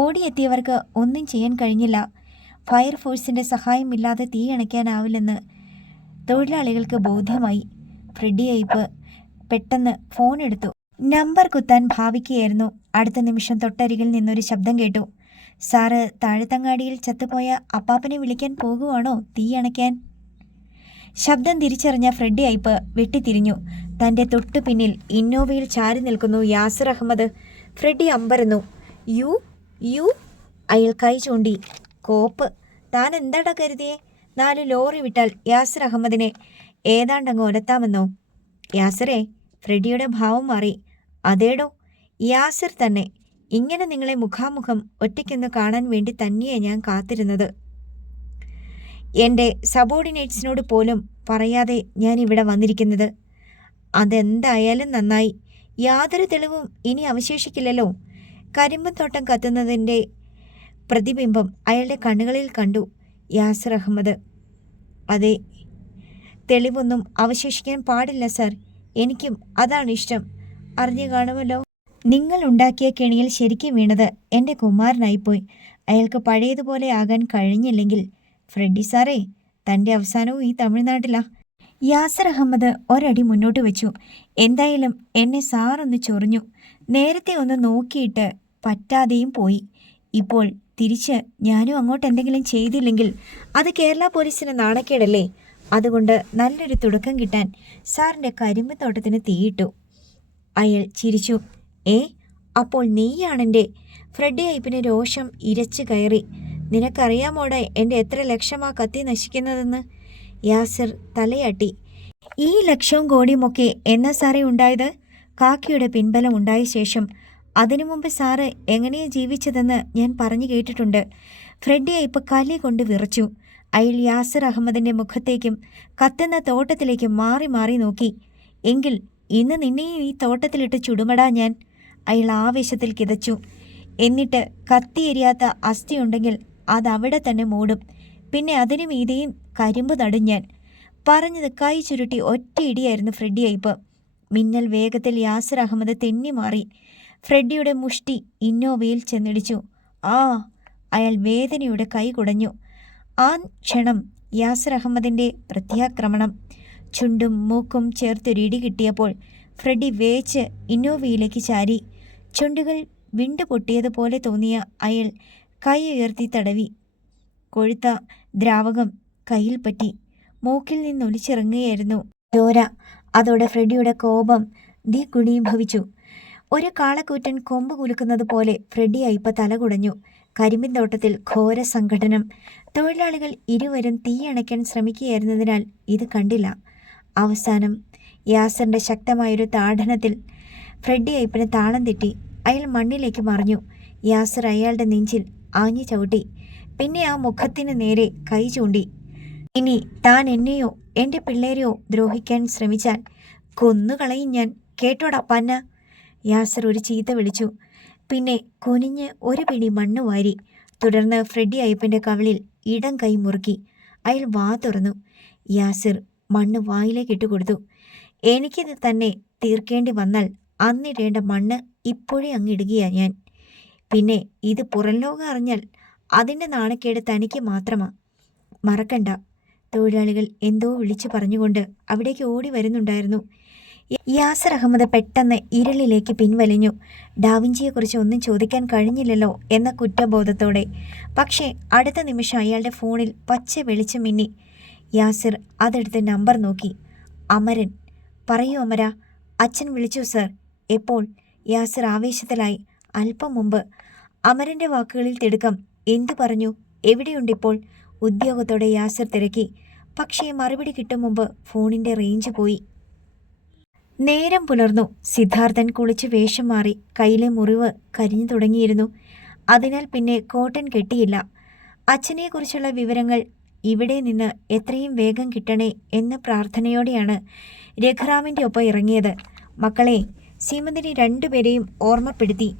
ഓടിയെത്തിയവർക്ക് ഒന്നും ചെയ്യാൻ കഴിഞ്ഞില്ല. ഫയർഫോഴ്സിന്റെ സഹായമില്ലാതെ തീ അണയ്ക്കാനാവില്ലെന്ന് തൊഴിലാളികൾക്ക് ബോധ്യമായി. ഫ്രെഡി അയ്യപ്പ് പെട്ടെന്ന് ഫോൺ എടുത്തു. നമ്പർ കുത്താൻ ഭാവിക്കുകയായിരുന്നു. അടുത്ത നിമിഷം തൊട്ടരികിൽ നിന്നൊരു ശബ്ദം കേട്ടു. സാറ് താഴത്തങ്ങാടിയിൽ ചത്തുപോയ അപ്പാപ്പനെ വിളിക്കാൻ പോകുവാണോ തീ അണയ്ക്കാൻ? ശബ്ദം തിരിച്ചറിഞ്ഞ ഫ്രെഡി അയ്യപ്പ് വെട്ടിത്തിരിഞ്ഞു. തൻ്റെ തൊട്ടു പിന്നിൽ ഇന്നോവയിൽ ചാരി നിൽക്കുന്നു യാസിർ അഹമ്മദ്. ഫ്രെഡി അമ്പരന്നു. യു യു അയാൾ കൈ ചൂണ്ടി. കോപ്പ്, താൻ എന്താടാ കരുതിയേ? 4 ലോറി വിട്ടാൽ യാസിർ അഹമ്മദിനെ ഏതാണ്ടങ്ങ് ഒലത്താമെന്നോ? യാസിറേ, ഫ്രെഡിയുടെ ഭാവം മാറി. അതേടോ, യാസിർ തന്നെ. ഇങ്ങനെ നിങ്ങളെ മുഖാമുഖം ഒറ്റയ്ക്കൊന്ന് കാണാൻ വേണ്ടി തന്നെയാണ് ഞാൻ കാത്തിരുന്നത്. എൻ്റെ സബോർഡിനേറ്റ്സിനോട് പോലും പറയാതെ ഞാൻ ഇവിടെ വന്നിരിക്കുന്നത്. അതെന്തായാലും നന്നായി. യാതൊരു തെളിവും ഇനി അവശേഷിക്കില്ലല്ലോ. കരിമ്പത്തോട്ടം കത്തുന്നതിൻ്റെ പ്രതിബിംബം അയാളുടെ കണ്ണുകളിൽ കണ്ടു യാസിർ അഹമ്മദ്. അതെ, തെളിവൊന്നും അവശേഷിക്കാൻ പാടില്ല സാർ. എനിക്കും അതാണ് ഇഷ്ടം. അറിഞ്ഞു കാണുമല്ലോ, നിങ്ങൾ ഉണ്ടാക്കിയ കെണിയിൽ ശരിക്കും വീണത് എൻ്റെ കുമാരനായിപ്പോയി. അയാൾക്ക് പഴയതുപോലെ ആകാൻ കഴിഞ്ഞില്ലെങ്കിൽ ഫ്രെഡി സാറേ, തൻ്റെ അവസാനവും ഈ തമിഴ്നാട്ടിലാ. യാസിർ അഹമ്മദ് ഒരടി മുന്നോട്ട് വെച്ചു. എന്തായാലും എന്നെ സാറൊന്ന് ചൊറിഞ്ഞു. നേരത്തെ ഒന്ന് നോക്കിയിട്ട് പറ്റാതെയും പോയി. ഇപ്പോൾ തിരിച്ച് ഞാനും അങ്ങോട്ട് എന്തെങ്കിലും ചെയ്തില്ലെങ്കിൽ അത് കേരള പോലീസിന് നാണക്കേടല്ലേ? അതുകൊണ്ട് നല്ലൊരു തുടക്കം കിട്ടാൻ സാറിൻ്റെ കരിമ്പ് തോട്ടത്തിന് തീയിട്ടു. അയാൾ ചിരിച്ചു. അപ്പോൾ നീയാണെൻ്റെ? ഫ്രെഡി അയ്യപ്പിന് രോഷം ഇരച്ചു കയറി. നിനക്കറിയാമോടെ എൻ്റെ എത്ര ലക്ഷമാ കത്തി നശിക്കുന്നതെന്ന്? യാസിർ തലയാട്ടി. ഈ ലക്ഷവും കോടിയുമൊക്കെ എന്നാ സാറേ ഉണ്ടായത്? കാക്കിയുടെ പിൻബലം ഉണ്ടായ ശേഷം. അതിനു മുമ്പ് സാറ് എങ്ങനെയാ ജീവിച്ചതെന്ന് ഞാൻ പറഞ്ഞു കേട്ടിട്ടുണ്ട്. ഫ്രെഡി അയ്യപ്പ് കലി കൊണ്ട് വിറച്ചു. അയാൾ യാസിർ അഹമ്മദിൻ്റെ മുഖത്തേക്കും കത്തുന്ന തോട്ടത്തിലേക്കും മാറി മാറി നോക്കി. എങ്കിൽ ഇന്ന് നിന്നെയും ഈ തോട്ടത്തിലിട്ട് ചുടുമടാ ഞാൻ, അയാൾ ആവേശത്തിൽ കിതച്ചു. എന്നിട്ട് കത്തിയെരിയാത്ത അസ്ഥിയുണ്ടെങ്കിൽ അതവിടെ തന്നെ മൂടും. പിന്നെ അതിനു മീതെയും കരിമ്പ് നടും ഞാൻ. പറഞ്ഞത് കൈ ചുരുട്ടി ഒറ്റയിടിയായിരുന്നു ഫ്രെഡി അയ്യപ്പ്. മിന്നൽ വേഗത്തിൽ യാസിർ അഹമ്മദ് തെന്നി മാറി. ഫ്രെഡിയുടെ മുഷ്ടി ഇന്നോവയിൽ ചെന്നിടിച്ചു. അയാൾ വേദനയുടെ കൈ കുടഞ്ഞു. ആ ക്ഷണം യാസിർ അഹമ്മദിൻ്റെ പ്രത്യാക്രമണം. ചുണ്ടും മൂക്കും ചേർത്തൊരിടി കിട്ടിയപ്പോൾ ഫ്രെഡി വേച്ച് ഇന്നോവയിലേക്ക് ചാരി. ചുണ്ടുകൾ വിണ്ടുപൊട്ടിയതുപോലെ തോന്നിയ അയാൾ കൈ ഉയർത്തി തടവി. കൊഴുത്ത ദ്രാവകം കയ്യിൽ പറ്റി. മൂക്കിൽ നിന്നൊലിച്ചിറങ്ങുകയായിരുന്നു ചോര. അതോടെ ഫ്രെഡിയുടെ കോപം ദ്വിഗുണീഭവിച്ചു. ഒരു കാളക്കൂറ്റൻ കൊമ്പ് കുലുക്കുന്നത് പോലെ ഫ്രെഡി അയ്യപ്പ് തലകുടഞ്ഞു. കരിമ്പിൻ തോട്ടത്തിൽ ഘോര സംഘടനം. തൊഴിലാളികൾ ഇരുവരും തീയണയ്ക്കാൻ ശ്രമിക്കുകയായിരുന്നതിനാൽ ഇത് കണ്ടില്ല. അവസാനം യാസിറിൻ്റെ ശക്തമായൊരു താഡനത്തിൽ ഫ്രെഡി അയ്യപ്പിന് താളം തെറ്റി. അയാൾ മണ്ണിലേക്ക് മറിഞ്ഞു. യാസിർ അയാളുടെ നെഞ്ചിൽ ആഞ്ഞു ചവിട്ടി. പിന്നെ ആ മുഖത്തിന് നേരെ കൈ ചൂണ്ടി. ഇനി താൻ എന്നെയോ എൻ്റെ പിള്ളേരെയോ ദ്രോഹിക്കാൻ ശ്രമിച്ചാൽ കൊന്നുകളയും ഞാൻ, കേട്ടോടാ പന്ന. യാസിർ ഒരു ചീത്ത വിളിച്ചു. പിന്നെ കുനിഞ്ഞ് ഒരു പിടി മണ്ണ് വാരി. തുടർന്ന് ഫ്രെഡി അയ്യപ്പിൻ്റെ കവിളിൽ ഇടം കൈ മുറുക്കി. അയാൾ വാ തുറന്നു. യാസിർ മണ്ണ് വായിലേക്ക് ഇട്ടുകൊടുത്തു. എനിക്കിത് തന്നെ തീർക്കേണ്ടി വന്നാൽ അന്നിടേണ്ട മണ്ണ് ഇപ്പോഴേ അങ്ങിടുകയാണ് ഞാൻ. പിന്നെ ഇത് പുറം ലോകം അറിഞ്ഞാൽ അതിൻ്റെ നാണക്കേട് തനിക്ക് മാത്രമാ. മറക്കണ്ട. തൊഴിലാളികൾ എന്തോ വിളിച്ചു പറഞ്ഞുകൊണ്ട് അവിടേക്ക് ഓടി വരുന്നുണ്ടായിരുന്നു. യാസിർ അഹമ്മദ് പെട്ടെന്ന് ഇരുളിലേക്ക് പിൻവലിഞ്ഞു. ഡാവിഞ്ചിയെക്കുറിച്ച് ഒന്നും ചോദിക്കാൻ കഴിഞ്ഞില്ലല്ലോ എന്ന കുറ്റബോധത്തോടെ. പക്ഷേ അടുത്ത നിമിഷം അയാളുടെ ഫോണിൽ പച്ച വെളിച്ചം മിന്നി. യാസിർ അതെടുത്ത് നമ്പർ നോക്കി. അമരൻ. പറയൂ അമര. അച്ഛൻ വിളിച്ചു സർ. എപ്പോൾ? യാസിർ ആവേശത്തിലായി. അല്പം മുമ്പ്. അമരൻ്റെ വാക്കുകളിൽ തിടുക്കം. എന്തു പറഞ്ഞു? എവിടെയുണ്ടിപ്പോൾ? ഉദ്യോഗത്തോടെ യാസിർ തിരക്കി. പക്ഷേ മറുപടി കിട്ടും മുമ്പ് ഫോണിൻ്റെ റേഞ്ച് പോയി. നേരം പുലർന്നു. സിദ്ധാർത്ഥൻ കുളിച്ച് വേഷം മാറി. കയ്യിലെ മുറിവ് കരിഞ്ഞു തുടങ്ങിയിരുന്നു. അതിനാൽ പിന്നെ കോട്ടൺ കെട്ടിയില്ല. അച്ഛനെക്കുറിച്ചുള്ള വിവരങ്ങൾ ഇവിടെ നിന്ന് എത്രയും വേഗം കിട്ടണേ എന്ന പ്രാർത്ഥനയോടെയാണ് രഘുറാമിൻ്റെ ഒപ്പം ഇറങ്ങിയത്. മക്കളെ, സീമന്തിനി രണ്ടുപേരെയും ഓർമ്മപ്പെടുത്തി.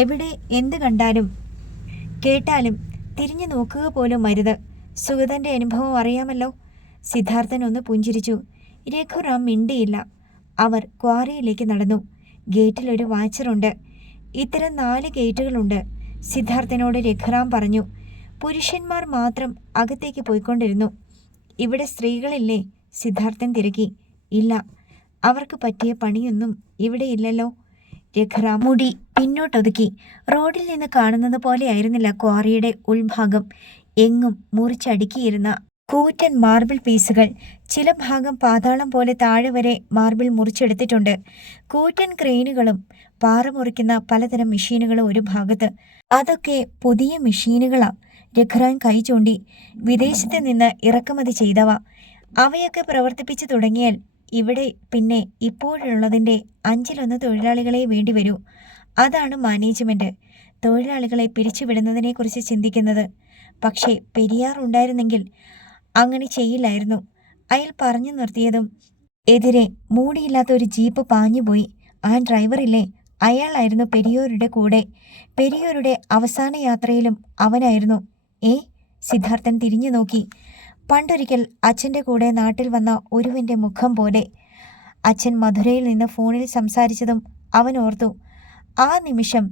എവിടെ എന്ത് കണ്ടാലും കേട്ടാലും തിരിഞ്ഞു നോക്കുക പോലും അരുത്. സുഗതൻ്റെ അനുഭവം അറിയാമല്ലോ. സിദ്ധാർത്ഥൻ ഒന്ന് പുഞ്ചിരിച്ചു. രഘുറാം മിണ്ടിയില്ല. അവർ ക്വാറിയിലേക്ക് നടന്നു. ഗേറ്റിലൊരു വാച്ചറുണ്ട്. ഇത്തരം 4 ഗേറ്റുകളുണ്ട്. സിദ്ധാർത്ഥനോട് രഘുറാം പറഞ്ഞു. പുരുഷന്മാർ മാത്രം അകത്തേക്ക് പോയിക്കൊണ്ടിരുന്നു. ഇവിടെ സ്ത്രീകളില്ലേ? സിദ്ധാർത്ഥൻ തിരക്കി. ഇല്ല, അവർക്ക് പറ്റിയ പണിയൊന്നും ഇവിടെ ഇല്ലല്ലോ. രഘുറാം മുടി പിന്നോട്ടൊതുക്കി. റോഡിൽ നിന്ന് കാണുന്നത് പോലെയായിരുന്നില്ല ക്വാറിയുടെ ഉൾഭാഗം. എങ്ങും മുറിച്ചടുക്കിയിരുന്ന കൂറ്റൻ മാർബിൾ പീസുകൾ. ചില ഭാഗം പാതാളം പോലെ താഴെ വരെ മാർബിൾ മുറിച്ചെടുത്തിട്ടുണ്ട്. കൂറ്റൻ ക്രെയിനുകളും പാറ മുറിക്കുന്ന പലതരം മെഷീനുകളും ഒരു ഭാഗത്ത്. അതൊക്കെ പുതിയ മെഷീനുകളാ. രഘുറാം കൈ ചൂണ്ടി. വിദേശത്ത് നിന്ന് ഇറക്കുമതി ചെയ്തവ. അവയൊക്കെ പ്രവർത്തിപ്പിച്ചു തുടങ്ങിയാൽ ഇവിടെ പിന്നെ ഇപ്പോഴുള്ളതിൻ്റെ 5-1 തൊഴിലാളികളെ വേണ്ടിവരൂ. അതാണ് മാനേജ്മെൻറ്റ് തൊഴിലാളികളെ പിരിച്ചുവിടുന്നതിനെക്കുറിച്ച് ചിന്തിക്കുന്നത്. പക്ഷേ പെരിയാർ ഉണ്ടായിരുന്നെങ്കിൽ അങ്ങനെ ചെയ്യില്ലായിരുന്നു. അയാൾ പറഞ്ഞു നിർത്തിയതും എതിരെ മൂടിയില്ലാത്ത ഒരു ജീപ്പ് പാഞ്ഞുപോയി. ആ ഡ്രൈവറില്ലേ, അയാളായിരുന്നു പെരിയോരുടെ കൂടെ. പെരിയോരുടെ അവസാന യാത്രയിലും അവനായിരുന്നു. സിദ്ധാർത്ഥൻ തിരിഞ്ഞു നോക്കി. പണ്ടൊരിക്കൽ അച്ഛൻ്റെ കൂടെ നാട്ടിൽ വന്ന ഒരുവൻ്റെ മുഖം പോലെ. അച്ഛൻ മധുരയിൽ നിന്ന് ഫോണിൽ സംസാരിച്ചതും അവൻ ഓർത്തു. ആ നിമിഷം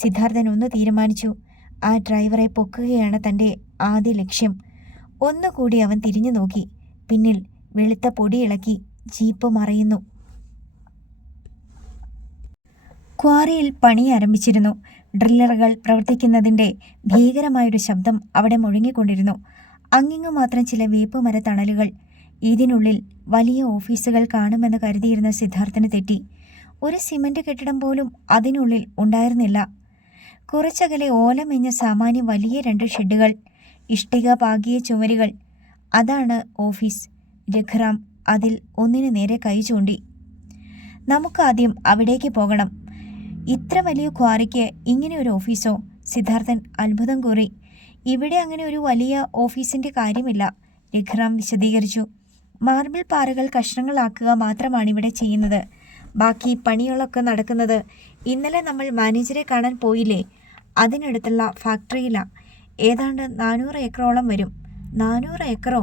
സിദ്ധാർത്ഥൻ ഒന്ന് തീരുമാനിച്ചു. ആ ഡ്രൈവറെ പൊക്കുകയാണ് തൻ്റെ ആദ്യ ലക്ഷ്യം. ഒന്നുകൂടി അവൻ തിരിഞ്ഞു നോക്കി. പിന്നിൽ വെളുത്ത പൊടിയിളക്കി ജീപ്പ് മറയുന്നു. ക്വാറിയിൽ പണി ആരംഭിച്ചിരുന്നു. ഡ്രില്ലറുകൾ പ്രവർത്തിക്കുന്നതിൻ്റെ ഭീകരമായൊരു ശബ്ദം അവിടെ മുഴങ്ങിക്കൊണ്ടിരുന്നു. അങ്ങിങ്ങു മാത്രം ചില വേപ്പ് മരത്തണലുകൾ. ഇതിനുള്ളിൽ വലിയ ഓഫീസുകൾ കാണുമെന്ന് കരുതിയിരുന്ന സിദ്ധാർത്ഥന് തെറ്റി. ഒരു സിമന്റ് കെട്ടിടം പോലും അതിനുള്ളിൽ ഉണ്ടായിരുന്നില്ല. കുറച്ചകലെ ഓലമെഞ്ഞ സാമാന്യം വലിയ 2 ഷെഡുകൾ, ഇഷ്ടിക പാകിയ ചുമരുകൾ. അതാണ് ഓഫീസ്. രഘുറാം അതിൽ ഒന്നിനു നേരെ കൈ ചൂണ്ടി. നമുക്കാദ്യം അവിടേക്ക് പോകണം. ഇത്ര വലിയ ക്വാറിക്ക് ഇങ്ങനെ ഒരു ഓഫീസോ? സിദ്ധാർത്ഥൻ അത്ഭുതം കൂറി. ഇവിടെ അങ്ങനെ ഒരു വലിയ ഓഫീസിൻ്റെ കാര്യമില്ല, രഘുറാം വിശദീകരിച്ചു. മാർബിൾ പാറകൾ കഷ്ണങ്ങളാക്കുക മാത്രമാണിവിടെ ചെയ്യുന്നത്. ബാക്കി പണികളൊക്കെ നടക്കുന്നത് ഇന്നലെ നമ്മൾ മാനേജരെ കാണാൻ പോയില്ലേ, അതിനടുത്തുള്ള ഫാക്ടറിയിലാണ്. ഏതാണ്ട് 400 ഏക്കറോളം വരും. 400 ഏക്കറോ?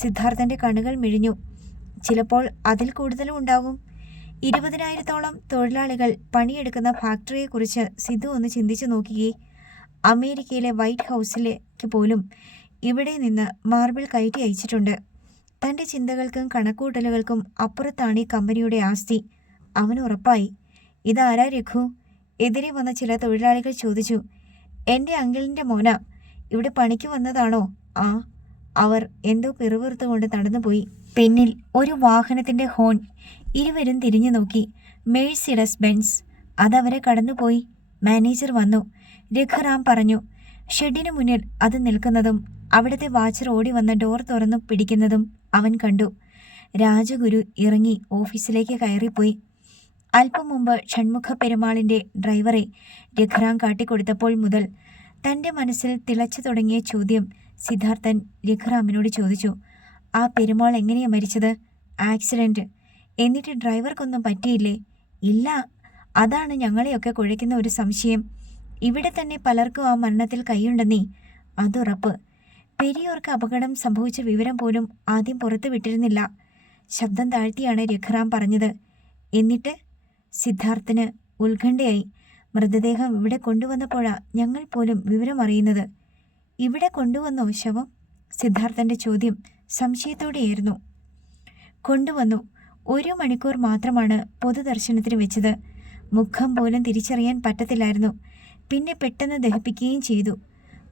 സിദ്ധാർത്ഥൻ്റെ കണ്ണുകൾ മിഴിഞ്ഞു. ചിലപ്പോൾ അതിൽ കൂടുതലും ഉണ്ടാകും. 20,000-ഓളം തൊഴിലാളികൾ പണിയെടുക്കുന്ന ഫാക്ടറിയെക്കുറിച്ച് സിദ്ധു ഒന്ന് ചിന്തിച്ചു നോക്കിയേ. അമേരിക്കയിലെ വൈറ്റ് ഹൗസിലേക്ക് പോലും ഇവിടെ നിന്ന് മാർബിൾ കയറ്റി അയച്ചിട്ടുണ്ട്. തൻ്റെ ചിന്തകൾക്കും കണക്കൂട്ടലുകൾക്കും അപ്പുറത്താണ് ഈ കമ്പനിയുടെ ആസ്തി. അവന് ഉറപ്പായി. ഇതാരാ രഘു? എതിരെ വന്ന ചില തൊഴിലാളികൾ ചോദിച്ചു. എൻ്റെ അങ്കിളിൻ്റെ മോനാ. ഇവിടെ പണിക്ക് വന്നതാണോ? ആ. അവർ എന്തോ പിറുപിറുത്തുകൊണ്ട് നടന്നുപോയി. പിന്നിൽ ഒരു വാഹനത്തിൻ്റെ ഹോൺ. ഇരുവരും തിരിഞ്ഞു നോക്കി. Mercedes Benz. അതവരെ കടന്നുപോയി. മാനേജർ വന്നു, രഘുറാം പറഞ്ഞു. ഷെഡിനു മുന്നിൽ അത് നിൽക്കുന്നതും അവിടുത്തെ വാച്ചർ ഓടി വന്ന ഡോർ തുറന്നു പിടിക്കുന്നതും അവൻ കണ്ടു. രാജഗുരു ഇറങ്ങി ഓഫീസിലേക്ക് കയറിപ്പോയി. അല്പം മുമ്പ് ഷൺമുഖ പെരുമാളിൻ്റെ ഡ്രൈവറെ രഘുറാം കാട്ടിക്കൊടുത്തപ്പോൾ മുതൽ തൻ്റെ മനസ്സിൽ തിളച്ചു തുടങ്ങിയ ചോദ്യം സിദ്ധാർത്ഥൻ രഘുറാമിനോട് ചോദിച്ചു. ആ പെരുമാൾ എങ്ങനെയാണ് മരിച്ചത്? ആക്സിഡൻറ്റ്. എന്നിട്ട് ഡ്രൈവർക്കൊന്നും പറ്റിയില്ലേ? ഇല്ല. അതാണ് ഞങ്ങളെയൊക്കെ കുഴയ്ക്കുന്ന ഒരു സംശയം. ഇവിടെ തന്നെ പലർക്കും ആ മരണത്തിൽ കൈയുണ്ടെന്നേ. അതുറപ്പ്. പെരിയോർക്ക് അപകടം സംഭവിച്ച വിവരം പോലും ആദ്യം പുറത്തു വിട്ടിരുന്നില്ല. ശബ്ദം താഴ്ത്തിയാണ് രഘുറാം പറഞ്ഞത്. എന്നിട്ട്? സിദ്ധാർത്ഥന് ഉത്കണ്ഠയായി. മൃതദേഹം ഇവിടെ കൊണ്ടുവന്നപ്പോഴാണ് ഞങ്ങൾ പോലും വിവരമറിയുന്നത്. ഇവിടെ കൊണ്ടുവന്നോ ശവം? സിദ്ധാർത്ഥൻ്റെ ചോദ്യം സംശയത്തോടെയായിരുന്നു. കൊണ്ടുവന്നു. 1 മണിക്കൂർ മാത്രമാണ് പൊതുദർശനത്തിന് വെച്ചത്. മുഖം പോലും തിരിച്ചറിയാൻ പറ്റത്തില്ലായിരുന്നു. പിന്നെ പെട്ടെന്ന് ദഹിപ്പിക്കുകയും ചെയ്തു.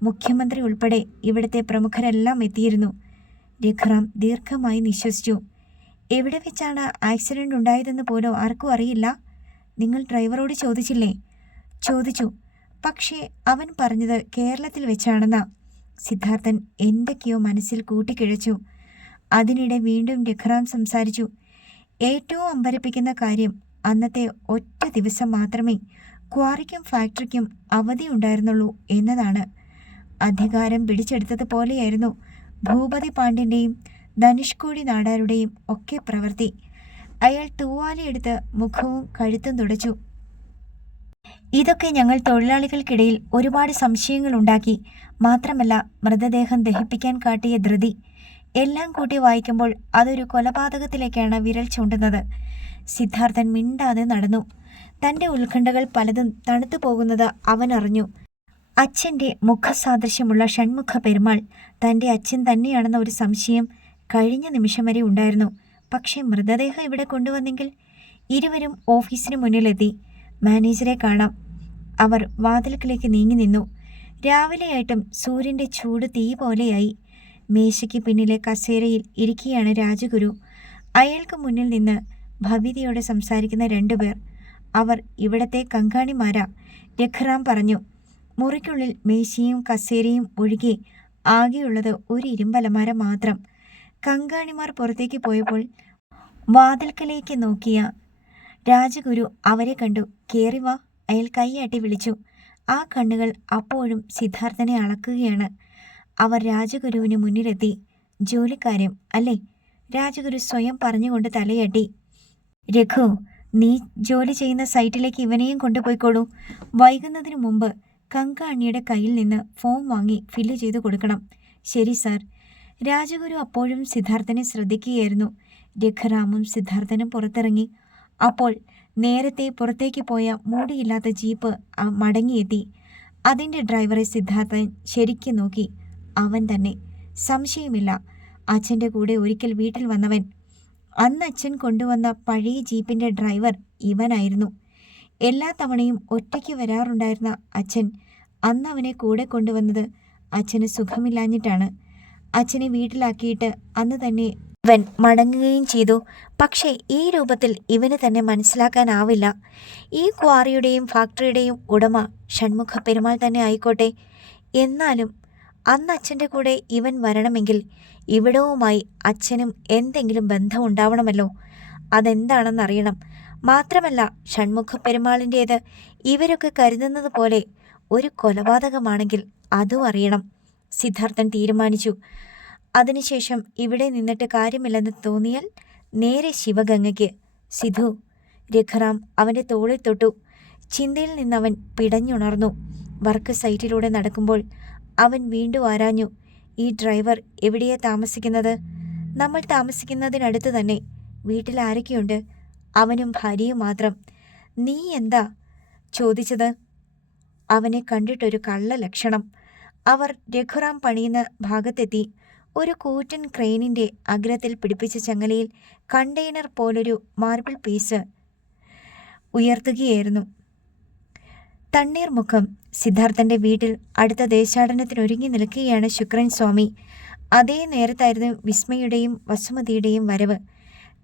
മുഖ്യമന്ത്രി ഉൾപ്പെടെ ഇവിടുത്തെ പ്രമുഖരെല്ലാം എത്തിയിരുന്നു. രഘുറാം ദീർഘമായി നിശ്വസിച്ചു. എവിടെ വെച്ചാണ് ആക്സിഡൻ്റ് ഉണ്ടായതെന്ന് പോലും ആർക്കും അറിയില്ല. നിങ്ങൾ ഡ്രൈവറോട് ചോദിച്ചില്ലേ? ചോദിച്ചു. പക്ഷേ അവൻ പറഞ്ഞത് കേരളത്തിൽ വെച്ചാണെന്നാ. സിദ്ധാർത്ഥൻ എന്തൊക്കെയോ മനസ്സിൽ കൂട്ടിക്കിഴച്ചു. അതിനിടെ വീണ്ടും രഘുറാം സംസാരിച്ചു. ഏറ്റവും അമ്പരപ്പിക്കുന്ന കാര്യം, അന്നത്തെ ഒറ്റ ദിവസം മാത്രമേ ക്വാറിക്കും ഫാക്ടറിക്കും അവധി ഉണ്ടായിരുന്നുള്ളൂ എന്നതാണ്. അധികാരം പിടിച്ചെടുത്തതുപോലെയായിരുന്നു ഭൂപതി പാണ്ഡ്യൻ്റെയും ധനുഷ്കോടി നാടാരുടെയും ഒക്കെ പ്രവൃത്തി. അയാൾ തൂവാലയെടുത്ത് മുഖവും കഴുത്തും തുടച്ചു. ഇതൊക്കെ ഞങ്ങൾ തൊഴിലാളികൾക്കിടയിൽ ഒരുപാട് സംശയങ്ങൾ ഉണ്ടാക്കി. മാത്രമല്ല, മൃതദേഹം ദഹിപ്പിക്കാൻ കാട്ടിയ ധൃതി എല്ലാം കൂട്ടി വായിക്കുമ്പോൾ അതൊരു കൊലപാതകത്തിലേക്കാണ് വിരൽ ചൂണ്ടുന്നത്. സിദ്ധാർത്ഥൻ മിണ്ടാതെ നടന്നു. തൻ്റെ ഉത്കണ്ഠകൾ പലതും തണുത്തു പോകുന്നത് അവൻ അറിഞ്ഞു. അച്ഛൻ്റെ മുഖസാദൃശ്യമുള്ള ഷൺമുഖ പെരുമാൾ തൻ്റെ അച്ഛൻ തന്നെയാണെന്ന ഒരു സംശയം കഴിഞ്ഞ നിമിഷം വരെ ഉണ്ടായിരുന്നു. പക്ഷേ മൃതദേഹം ഇവിടെ കൊണ്ടുവന്നെങ്കിൽ? ഇരുവരും ഓഫീസിന് മുന്നിലെത്തി. മാനേജറെ കാണാം. അവർ വാതിൽക്കിലേക്ക് നീങ്ങി നിന്നു. രാവിലെയായിട്ടും സൂര്യൻ്റെ ചൂട് തീ പോലെയായി. മേശയ്ക്ക് പിന്നിലെ കസേരയിൽ ഇരിക്കുകയാണ് രാജഗുരു. അയാൾക്ക് മുന്നിൽ നിന്ന് ഭവ്യതയോടെ സംസാരിക്കുന്ന രണ്ടുപേർ. അവർ ഇവിടത്തെ കങ്കാണിമാരാ, രഘുറാം പറഞ്ഞു. മുറിക്കുള്ളിൽ മേശയും കസേരയും ഒഴികെ ആകെയുള്ളത് ഒരു ഇരുമ്പലമാര മാത്രം. കങ്കാണിമാർ പുറത്തേക്ക് പോയപ്പോൾ വാതിൽക്കലേക്ക് നോക്കിയ രാജഗുരു അവരെ കണ്ടു. "കേറി വാ," അയാൾ കൈയാട്ടി വിളിച്ചു. ആ കണ്ണുകൾ അപ്പോഴും സിദ്ധാർത്ഥനെ അളക്കുകയാണ്. അവർ രാജഗുരുവിന് മുന്നിലെത്തി. "ജോലിക്കാര്യം അല്ലേ?" രാജഗുരു സ്വയം പറഞ്ഞുകൊണ്ട് തലയാട്ടി. "രഘു, നീ ജോലി ചെയ്യുന്ന സൈറ്റിലേക്ക് ഇവനെയും കൊണ്ടുപോയിക്കോളൂ. വൈകുന്നതിന് മുമ്പ് കങ്കാണിയുടെ കയ്യിൽ നിന്ന് ഫോം വാങ്ങി ഫില്ല് ചെയ്ത് കൊടുക്കണം." "ശരി സാർ." രാജഗുരു അപ്പോഴും സിദ്ധാർത്ഥനെ ശ്രദ്ധിക്കുകയായിരുന്നു. രഘുറാമും സിദ്ധാർത്ഥനും പുറത്തിറങ്ങി. അപ്പോൾ നേരത്തെ പുറത്തേക്ക് പോയ മൂടിയില്ലാത്ത ജീപ്പ് മടങ്ങിയെത്തി. അതിൻ്റെ ഡ്രൈവറെ സിദ്ധാർത്ഥൻ ശരിക്കും നോക്കി. അവൻ തന്നെ, സംശയമില്ല, അച്ഛൻ്റെ കൂടെ ഒരിക്കൽ വീട്ടിൽ വന്നവൻ. അന്ന് അച്ഛൻ കൊണ്ടുവന്ന പഴയ ജീപ്പിൻ്റെ ഡ്രൈവർ ഇവനായിരുന്നു. എല്ലാ തവണയും ഒറ്റയ്ക്ക് വരാറുണ്ടായിരുന്ന അച്ഛൻ അന്ന് അവനെ കൂടെ കൊണ്ടുവന്നത് അച്ഛന് സുഖമില്ലാഞ്ഞിട്ടാണ്. അച്ഛനെ വീട്ടിലാക്കിയിട്ട് അന്ന് തന്നെ ഇവൻ മടങ്ങുകയും ചെയ്തു. പക്ഷേ ഈ രൂപത്തിൽ ഇവന് തന്നെ മനസ്സിലാക്കാനാവില്ല. ഈ ക്വാറിയുടെയും ഫാക്ടറിയുടെയും ഉടമ ഷൺമുഖ പെരുമാൾ തന്നെ ആയിക്കോട്ടെ. എന്നാലും അന്ന് അച്ഛൻ്റെ കൂടെ ഇവൻ വരണമെങ്കിൽ ഇവിടവുമായി അച്ഛനും എന്തെങ്കിലും ബന്ധമുണ്ടാവണമല്ലോ. അതെന്താണെന്നറിയണം. മാത്രമല്ല, ഷൺമുഖ പെരുമാളിൻ്റേത് ഇവരൊക്കെ കരുതുന്നത് പോലെ ഒരു കൊലപാതകമാണെങ്കിൽ അതും അറിയണം. സിദ്ധാർത്ഥൻ തീരുമാനിച്ചു. അതിനുശേഷം ഇവിടെ നിന്നിട്ട് കാര്യമില്ലെന്ന് തോന്നിയാൽ നേരെ ശിവഗംഗയ്ക്ക്. "സിധു," രഘുറാം അവൻ്റെ തോളിൽ തൊട്ടു. ചിന്തയിൽ നിന്നവൻ പിടഞ്ഞുണർന്നു. വർക്ക് സൈറ്റിലൂടെ നടക്കുമ്പോൾ അവൻ വീണ്ടും ആരാഞ്ഞു. "ഈ ഡ്രൈവർ എവിടെയാ താമസിക്കുന്നത്?" "നമ്മൾ താമസിക്കുന്നതിനടുത്ത് തന്നെ." "വീട്ടിൽ ആരൊക്കെയുണ്ട്?" "അവനും ഭാര്യയും മാത്രം." "നീ എന്താ ചോദിച്ചത്?" അവനെ കണ്ടിട്ടൊരു കള്ള ലക്ഷണം. അവർ രഘുറാം പണിയുന്ന ഭാഗത്തെത്തി. ഒരു കൂറ്റൻ ക്രെയിനിൻ്റെ അഗ്രത്തിൽ പിടിപ്പിച്ച ചങ്ങലയിൽ കണ്ടെയ്നർ പോലൊരു മാർബിൾ പീസ് ഉയർത്തുകയായിരുന്നു. തണ്ണീർമുഖം സിദ്ധാർത്ഥൻ്റെ വീട്ടിൽ അടുത്ത ദേശാടനത്തിനൊരുങ്ങി നിൽക്കുകയാണ് ശുക്രൻ സ്വാമി. അതേ നേരത്തായിരുന്നു വിസ്മയുടെയും വസുമതിയുടെയും വരവ്.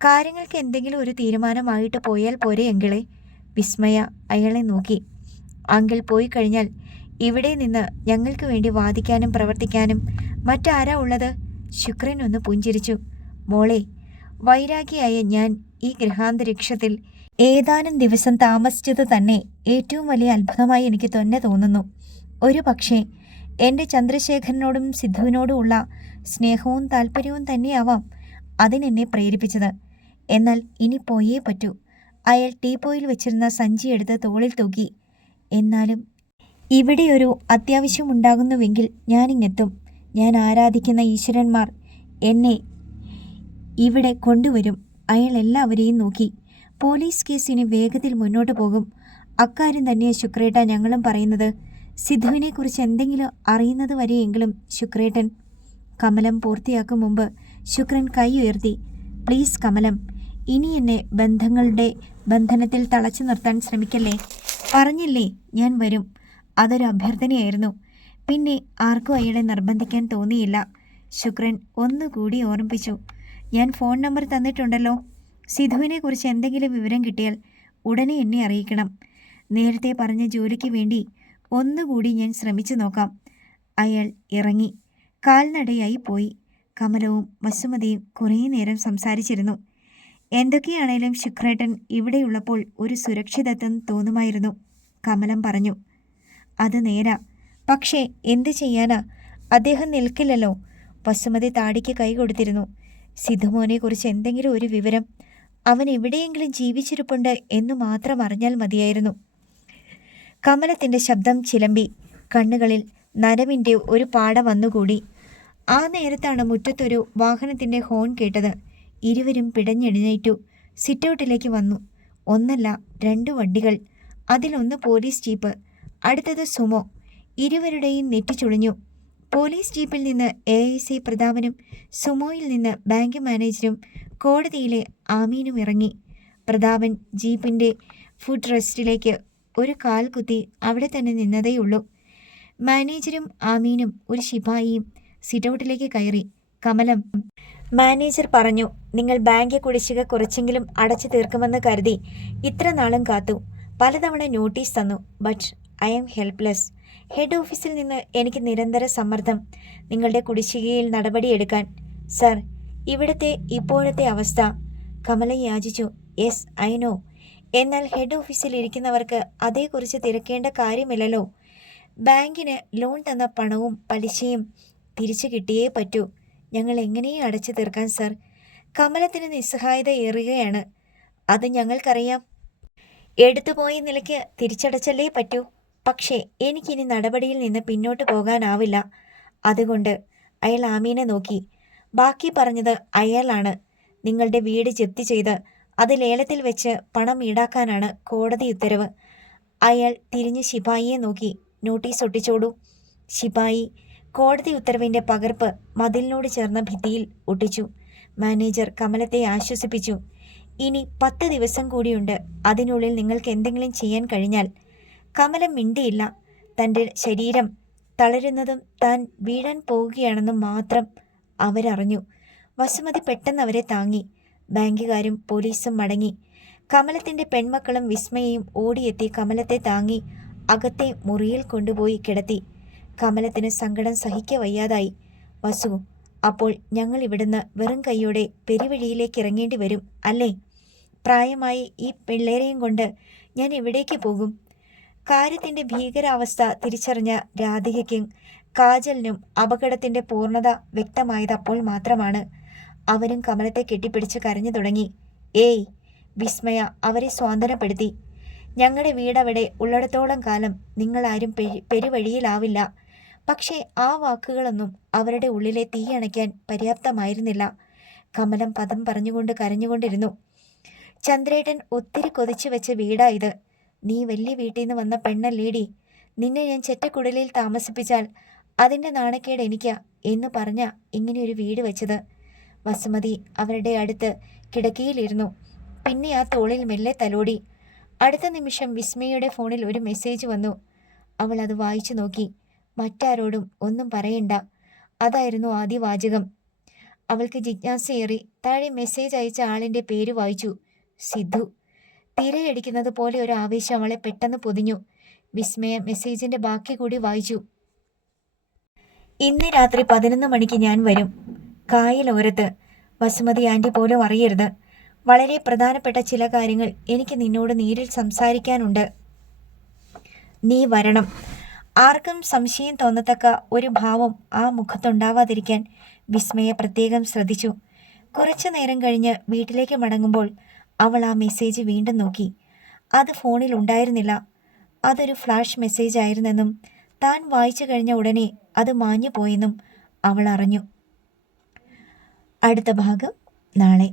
"കാര്യങ്ങൾക്ക് എന്തെങ്കിലും ഒരു തീരുമാനമായിട്ട് പോയാൽ പോരെ അങ്കിളെ?" വിസ്മയ അയാളെ നോക്കി. "അങ്കിൾ പോയി കഴിഞ്ഞാൽ ഇവിടെ നിന്ന് ഞങ്ങൾക്ക് വേണ്ടി വാദിക്കാനും പ്രവർത്തിക്കാനും മറ്റാരാ ഉള്ളത്?" ശുക്രൻ ഒന്ന് പുഞ്ചിരിച്ചു. "മോളെ, വൈരാഗിയായ ഞാൻ ഈ ഗൃഹാന്തരീക്ഷത്തിൽ ഏതാനും ദിവസം താമസിച്ചത് തന്നെ ഏറ്റവും വലിയ അത്ഭുതമായി എനിക്ക് തന്നെ തോന്നുന്നു. ഒരു പക്ഷേ എൻ്റെ ചന്ദ്രശേഖരനോടും സിദ്ധുവിനോടും ഉള്ള സ്നേഹവും താല്പര്യവും തന്നെയാവാം അതിനെന്നെ പ്രേരിപ്പിച്ചത്. എന്നാൽ ഇനി പോയേ പറ്റൂ." അയാൾ ടീപ്പോയിൽ വെച്ചിരുന്ന സഞ്ചി എടുത്ത് തോളിൽ തൂക്കി. "എന്നാലും ഇവിടെയൊരു അത്യാവശ്യമുണ്ടാകുന്നുവെങ്കിൽ ഞാനിങ്ങെത്തും. ഞാൻ ആരാധിക്കുന്ന ഈശ്വരന്മാർ എന്നെ ഇവിടെ കൊണ്ടുവരും." അയാൾ എല്ലാവരെയും നോക്കി. "പോലീസ് കേസ് ഇനി വേഗത്തിൽ മുന്നോട്ട് പോകും. അക്കാര്യം തന്നെയാണ് ശുക്രേട്ട ഞങ്ങളും പറയുന്നത്. സിദ്ധുവിനെക്കുറിച്ച് എന്തെങ്കിലും അറിയുന്നത് വരെയെങ്കിലും ശുക്രേട്ടൻ." കമലം പൂർത്തിയാക്കും മുമ്പ് ശുക്രൻ കൈ ഉയർത്തി. "പ്ലീസ് കമലം, ഇനി എന്നെ ബന്ധങ്ങളുടെ ബന്ധനത്തിൽ തളച്ചു നിർത്താൻ ശ്രമിക്കല്ലേ. പറഞ്ഞില്ലേ ഞാൻ വരും." അതൊരു അഭ്യർത്ഥനയായിരുന്നു. പിന്നെ ആർക്കും അയാളെ നിർബന്ധിക്കാൻ തോന്നിയില്ല. ശുക്രൻ ഒന്നുകൂടി ഓർമ്മിപ്പിച്ചു. "ഞാൻ ഫോൺ നമ്പർ തന്നിട്ടുണ്ടല്ലോ. സിധുവിനെക്കുറിച്ച് എന്തെങ്കിലും വിവരം കിട്ടിയാൽ ഉടനെ എന്നെ അറിയിക്കണം. നേരത്തെ പറഞ്ഞ ജോലിക്ക് വേണ്ടി ഒന്നുകൂടി ഞാൻ ശ്രമിച്ചു നോക്കാം." അയാൾ ഇറങ്ങി കാൽനടയായി പോയി. കമലവും വസുമതിയും കുറേ നേരം സംസാരിച്ചിരുന്നു. എന്തൊക്കെയാണേലും ശുക്രേട്ടൻ ഇവിടെയുള്ളപ്പോൾ ഒരു സുരക്ഷിതത്വം തോന്നുമായിരുന്നു. കമലം പറഞ്ഞു. "അത് നേരാ. പക്ഷേ എന്ത് ചെയ്യാനാ, അദ്ദേഹം നിൽക്കില്ലല്ലോ." വസുമതി താടിക്ക് കൈ കൊടുത്തിരുന്നു. "സിധുമോനെക്കുറിച്ച് എന്തെങ്കിലും ഒരു വിവരം, അവൻ എവിടെയെങ്കിലും ജീവിച്ചിരിപ്പുണ്ട് എന്നു മാത്രം അറിഞ്ഞാൽ മതിയായിരുന്നു." കമലത്തിൻ്റെ ശബ്ദം ചിലമ്പി. കണ്ണുകളിൽ നരവിൻ്റെ ഒരു പാട വന്നുകൂടി. ആ നേരത്താണ് മുറ്റത്തൊരു വാഹനത്തിൻ്റെ ഹോൺ കേട്ടത്. ഇരുവരും പിടഞ്ഞെഴുന്നേറ്റു. സിറ്റൗട്ടിലേക്ക് വന്നു. ഒന്നല്ല, 2 വണ്ടികൾ. അതിലൊന്ന് പോലീസ് ജീപ്പ്, അടുത്തത് സുമോ. ഇരുവരുടെയും നെറ്റി ചുളിഞ്ഞു. പോലീസ് ജീപ്പിൽ നിന്ന് AIC പ്രതാപനും സുമോയിൽ നിന്ന് ബാങ്ക് മാനേജരും കോടതിയിലെ ആമീനും ഇറങ്ങി. പ്രതാപൻ ജീപ്പിൻ്റെ ഫുഡ് റെസ്റ്റിലേക്ക് ഒരു കാൽ കുത്തി അവിടെ തന്നെ നിന്നതേയുള്ളൂ. മാനേജരും ആമീനും ഒരു ശിപായിയും സിറ്റൗട്ടിലേക്ക് കയറി. കമലം, മാനേജർ പറഞ്ഞു, നിങ്ങൾ ബാങ്ക് കുടിശ്ശിക കുറച്ചെങ്കിലും അടച്ചു തീർക്കുമെന്ന് കരുതി ഇത്ര നാളും കാത്തു. പലതവണ നോട്ടീസ് തന്നു. But I am helpless. Head ഓഫീസിൽ നിന്ന് എനിക്ക് നിരന്തര സമ്മർദ്ദം നിങ്ങളുടെ കുടിശ്ശികയിൽ നടപടിയെടുക്കാൻ. സർ, ഇവിടുത്തെ ഇപ്പോഴത്തെ അവസ്ഥ. കമല യാചിച്ചു. Yes, I know. എന്നാൽ ഹെഡ് ഓഫീസിൽ ഇരിക്കുന്നവർക്ക് അതേക്കുറിച്ച് തിരക്കേണ്ട കാര്യമില്ലല്ലോ. ബാങ്കിന് ലോൺ തന്ന പണവും പലിശയും തിരിച്ചു കിട്ടിയേ പറ്റൂ. ഞങ്ങൾ എങ്ങനെയും അടച്ചു തീർക്കാൻ സർ. കമലത്തിന് നിസ്സഹായത ഏറുകയാണ്. അത് ഞങ്ങൾക്കറിയാം. എടുത്തുപോയ നിലയ്ക്ക് തിരിച്ചടച്ചല്ലേ പറ്റൂ. പക്ഷേ എനിക്കിനി നടപടിയിൽ നിന്ന് പിന്നോട്ട് പോകാനാവില്ല. അതുകൊണ്ട് അയാൾ ആമീനെ നോക്കി. ബാക്കി പറഞ്ഞത് അയാളാണ്. നിങ്ങളുടെ വീട് ജപ്തി ചെയ്ത് അത് ലേലത്തിൽ വെച്ച് പണം ഈടാക്കാനാണ് കോടതി ഉത്തരവ്. അയാൾ തിരിഞ്ഞ് ശിപായിയെ നോക്കി. നോട്ടീസ് ഒട്ടിച്ചോടൂ. ശിപായി കോടതി ഉത്തരവിൻ്റെ പകർപ്പ് മതിലിനോട് ചേർന്ന ഭിത്തിയിൽ ഒട്ടിച്ചു. മാനേജർ കമലത്തെ ആശ്വസിപ്പിച്ചു. ഇനി 10 ദിവസം കൂടിയുണ്ട്. അതിനുള്ളിൽ നിങ്ങൾക്ക് എന്തെങ്കിലും ചെയ്യാൻ കഴിഞ്ഞാൽ. കമലം മിണ്ടിയില്ല. തൻ്റെ ശരീരം തളരുന്നതും താൻ വീഴാൻ പോവുകയാണെന്നും മാത്രം അവരറിഞ്ഞു. വസുമതി പെട്ടെന്ന് അവരെ താങ്ങി. ബാങ്കുകാരും പോലീസും മടങ്ങി. കമലത്തിൻ്റെ പെൺമക്കളും വിസ്മയയും ഓടിയെത്തി കമലത്തെ താങ്ങി അകത്തെ മുറിയിൽ കൊണ്ടുപോയി കിടത്തി. കമലത്തിന് സങ്കടം സഹിക്കവയ്യാതായി. വസു, അപ്പോൾ ഞങ്ങൾ ഇവിടുന്ന് വെറും കൈയോടെ പെരുവഴിയിലേക്ക് ഇറങ്ങേണ്ടി വരും അല്ലേ? പ്രായമായി ഈ പിള്ളേരെയും കൊണ്ട് ഞാൻ എവിടേക്ക് പോകും? കാര്യത്തിൻ്റെ ഭീകരാവസ്ഥ തിരിച്ചറിഞ്ഞ രാധികയ്ക്കും കാജലിനും അപകടത്തിൻ്റെ പൂർണ്ണത വ്യക്തമായത് അപ്പോൾ മാത്രമാണ്. അവരും കമലത്തെ കെട്ടിപ്പിടിച്ച് കരഞ്ഞു തുടങ്ങി. ഏയ്, വിസ്മയ അവരെ സ്വാന്തനപ്പെടുത്തി. ഞങ്ങളുടെ വീടവിടെ ഉള്ളിടത്തോളം കാലം നിങ്ങളാരും പെരുവഴിയിലാവില്ല. പക്ഷേ ആ വാക്കുകളൊന്നും അവരുടെ ഉള്ളിലെ തീ അണയ്ക്കാൻ പര്യാപ്തമായിരുന്നില്ല. കമലം പദം പറഞ്ഞുകൊണ്ട് കരഞ്ഞുകൊണ്ടിരുന്നു. ചന്ദ്രേട്ടൻ ഒത്തിരി കൊതിച്ചു വെച്ച വീടാ ഇത്. നീ വലിയ വീട്ടിൽ നിന്ന് വന്ന പെണ്ണല്ലേടി. നിന്നെ ഞാൻ ചെറ്റക്കുടലിൽ താമസിപ്പിച്ചാൽ അതിൻ്റെ നാണക്കേട് എനിക്കാ എന്ന് പറഞ്ഞ ഇങ്ങനെയൊരു വീട് വെച്ചത്. വസുമതി അവരുടെ അടുത്ത് കിടക്കയിലിരുന്നു. പിന്നെ ആ തോളിൽ മെല്ലെ തലോടി. അടുത്ത നിമിഷം വിസ്മയുടെ ഫോണിൽ ഒരു മെസ്സേജ് വന്നു. അവൾ അത് വായിച്ചു നോക്കി. മറ്റാരോടും ഒന്നും പറയണ്ട. അതായിരുന്നു ആദ്യ വാചകം. അവൾക്ക് ജിജ്ഞാസയേറി. താഴെ മെസ്സേജ് അയച്ച ആളിൻ്റെ പേര് വായിച്ചു. സിദ്ധു. തിരയടിക്കുന്നത് പോലെ ഒരു ആവേശം അവളെ പെട്ടെന്ന് പൊതിഞ്ഞു. വിസ്മയ മെസ്സേജിൻ്റെ ബാക്കി കൂടി വായിച്ചു. ഇന്ന് രാത്രി 11 മണിക്ക് ഞാൻ വരും. കായലോരത്ത്. വസുമതി ആൻറ്റി പോലും അറിയരുത്. വളരെ പ്രധാനപ്പെട്ട ചില കാര്യങ്ങൾ എനിക്ക് നിന്നോട് നേരിൽ സംസാരിക്കാനുണ്ട്. നീ വരണം. ആർക്കും സംശയം തോന്നത്തക്ക ഒരു ഭാവം ആ മുഖത്തുണ്ടാവാതിരിക്കാൻ വിസ്മയ പ്രത്യേകം ശ്രദ്ധിച്ചു. കുറച്ചു നേരം കഴിഞ്ഞ് വീട്ടിലേക്ക് മടങ്ങുമ്പോൾ അവൾ ആ മെസ്സേജ് വീണ്ടും നോക്കി. അത് ഫോണിൽ ഉണ്ടായിരുന്നില്ല. അതൊരു ഫ്ലാഷ് മെസ്സേജ് ആയിരുന്നെന്നും താൻ വായിച്ചു കഴിഞ്ഞ ഉടനെ അത് മാഞ്ഞു പോയെന്നും അവൾ അറിഞ്ഞു. അടുത്ത ഭാഗം നാളെ.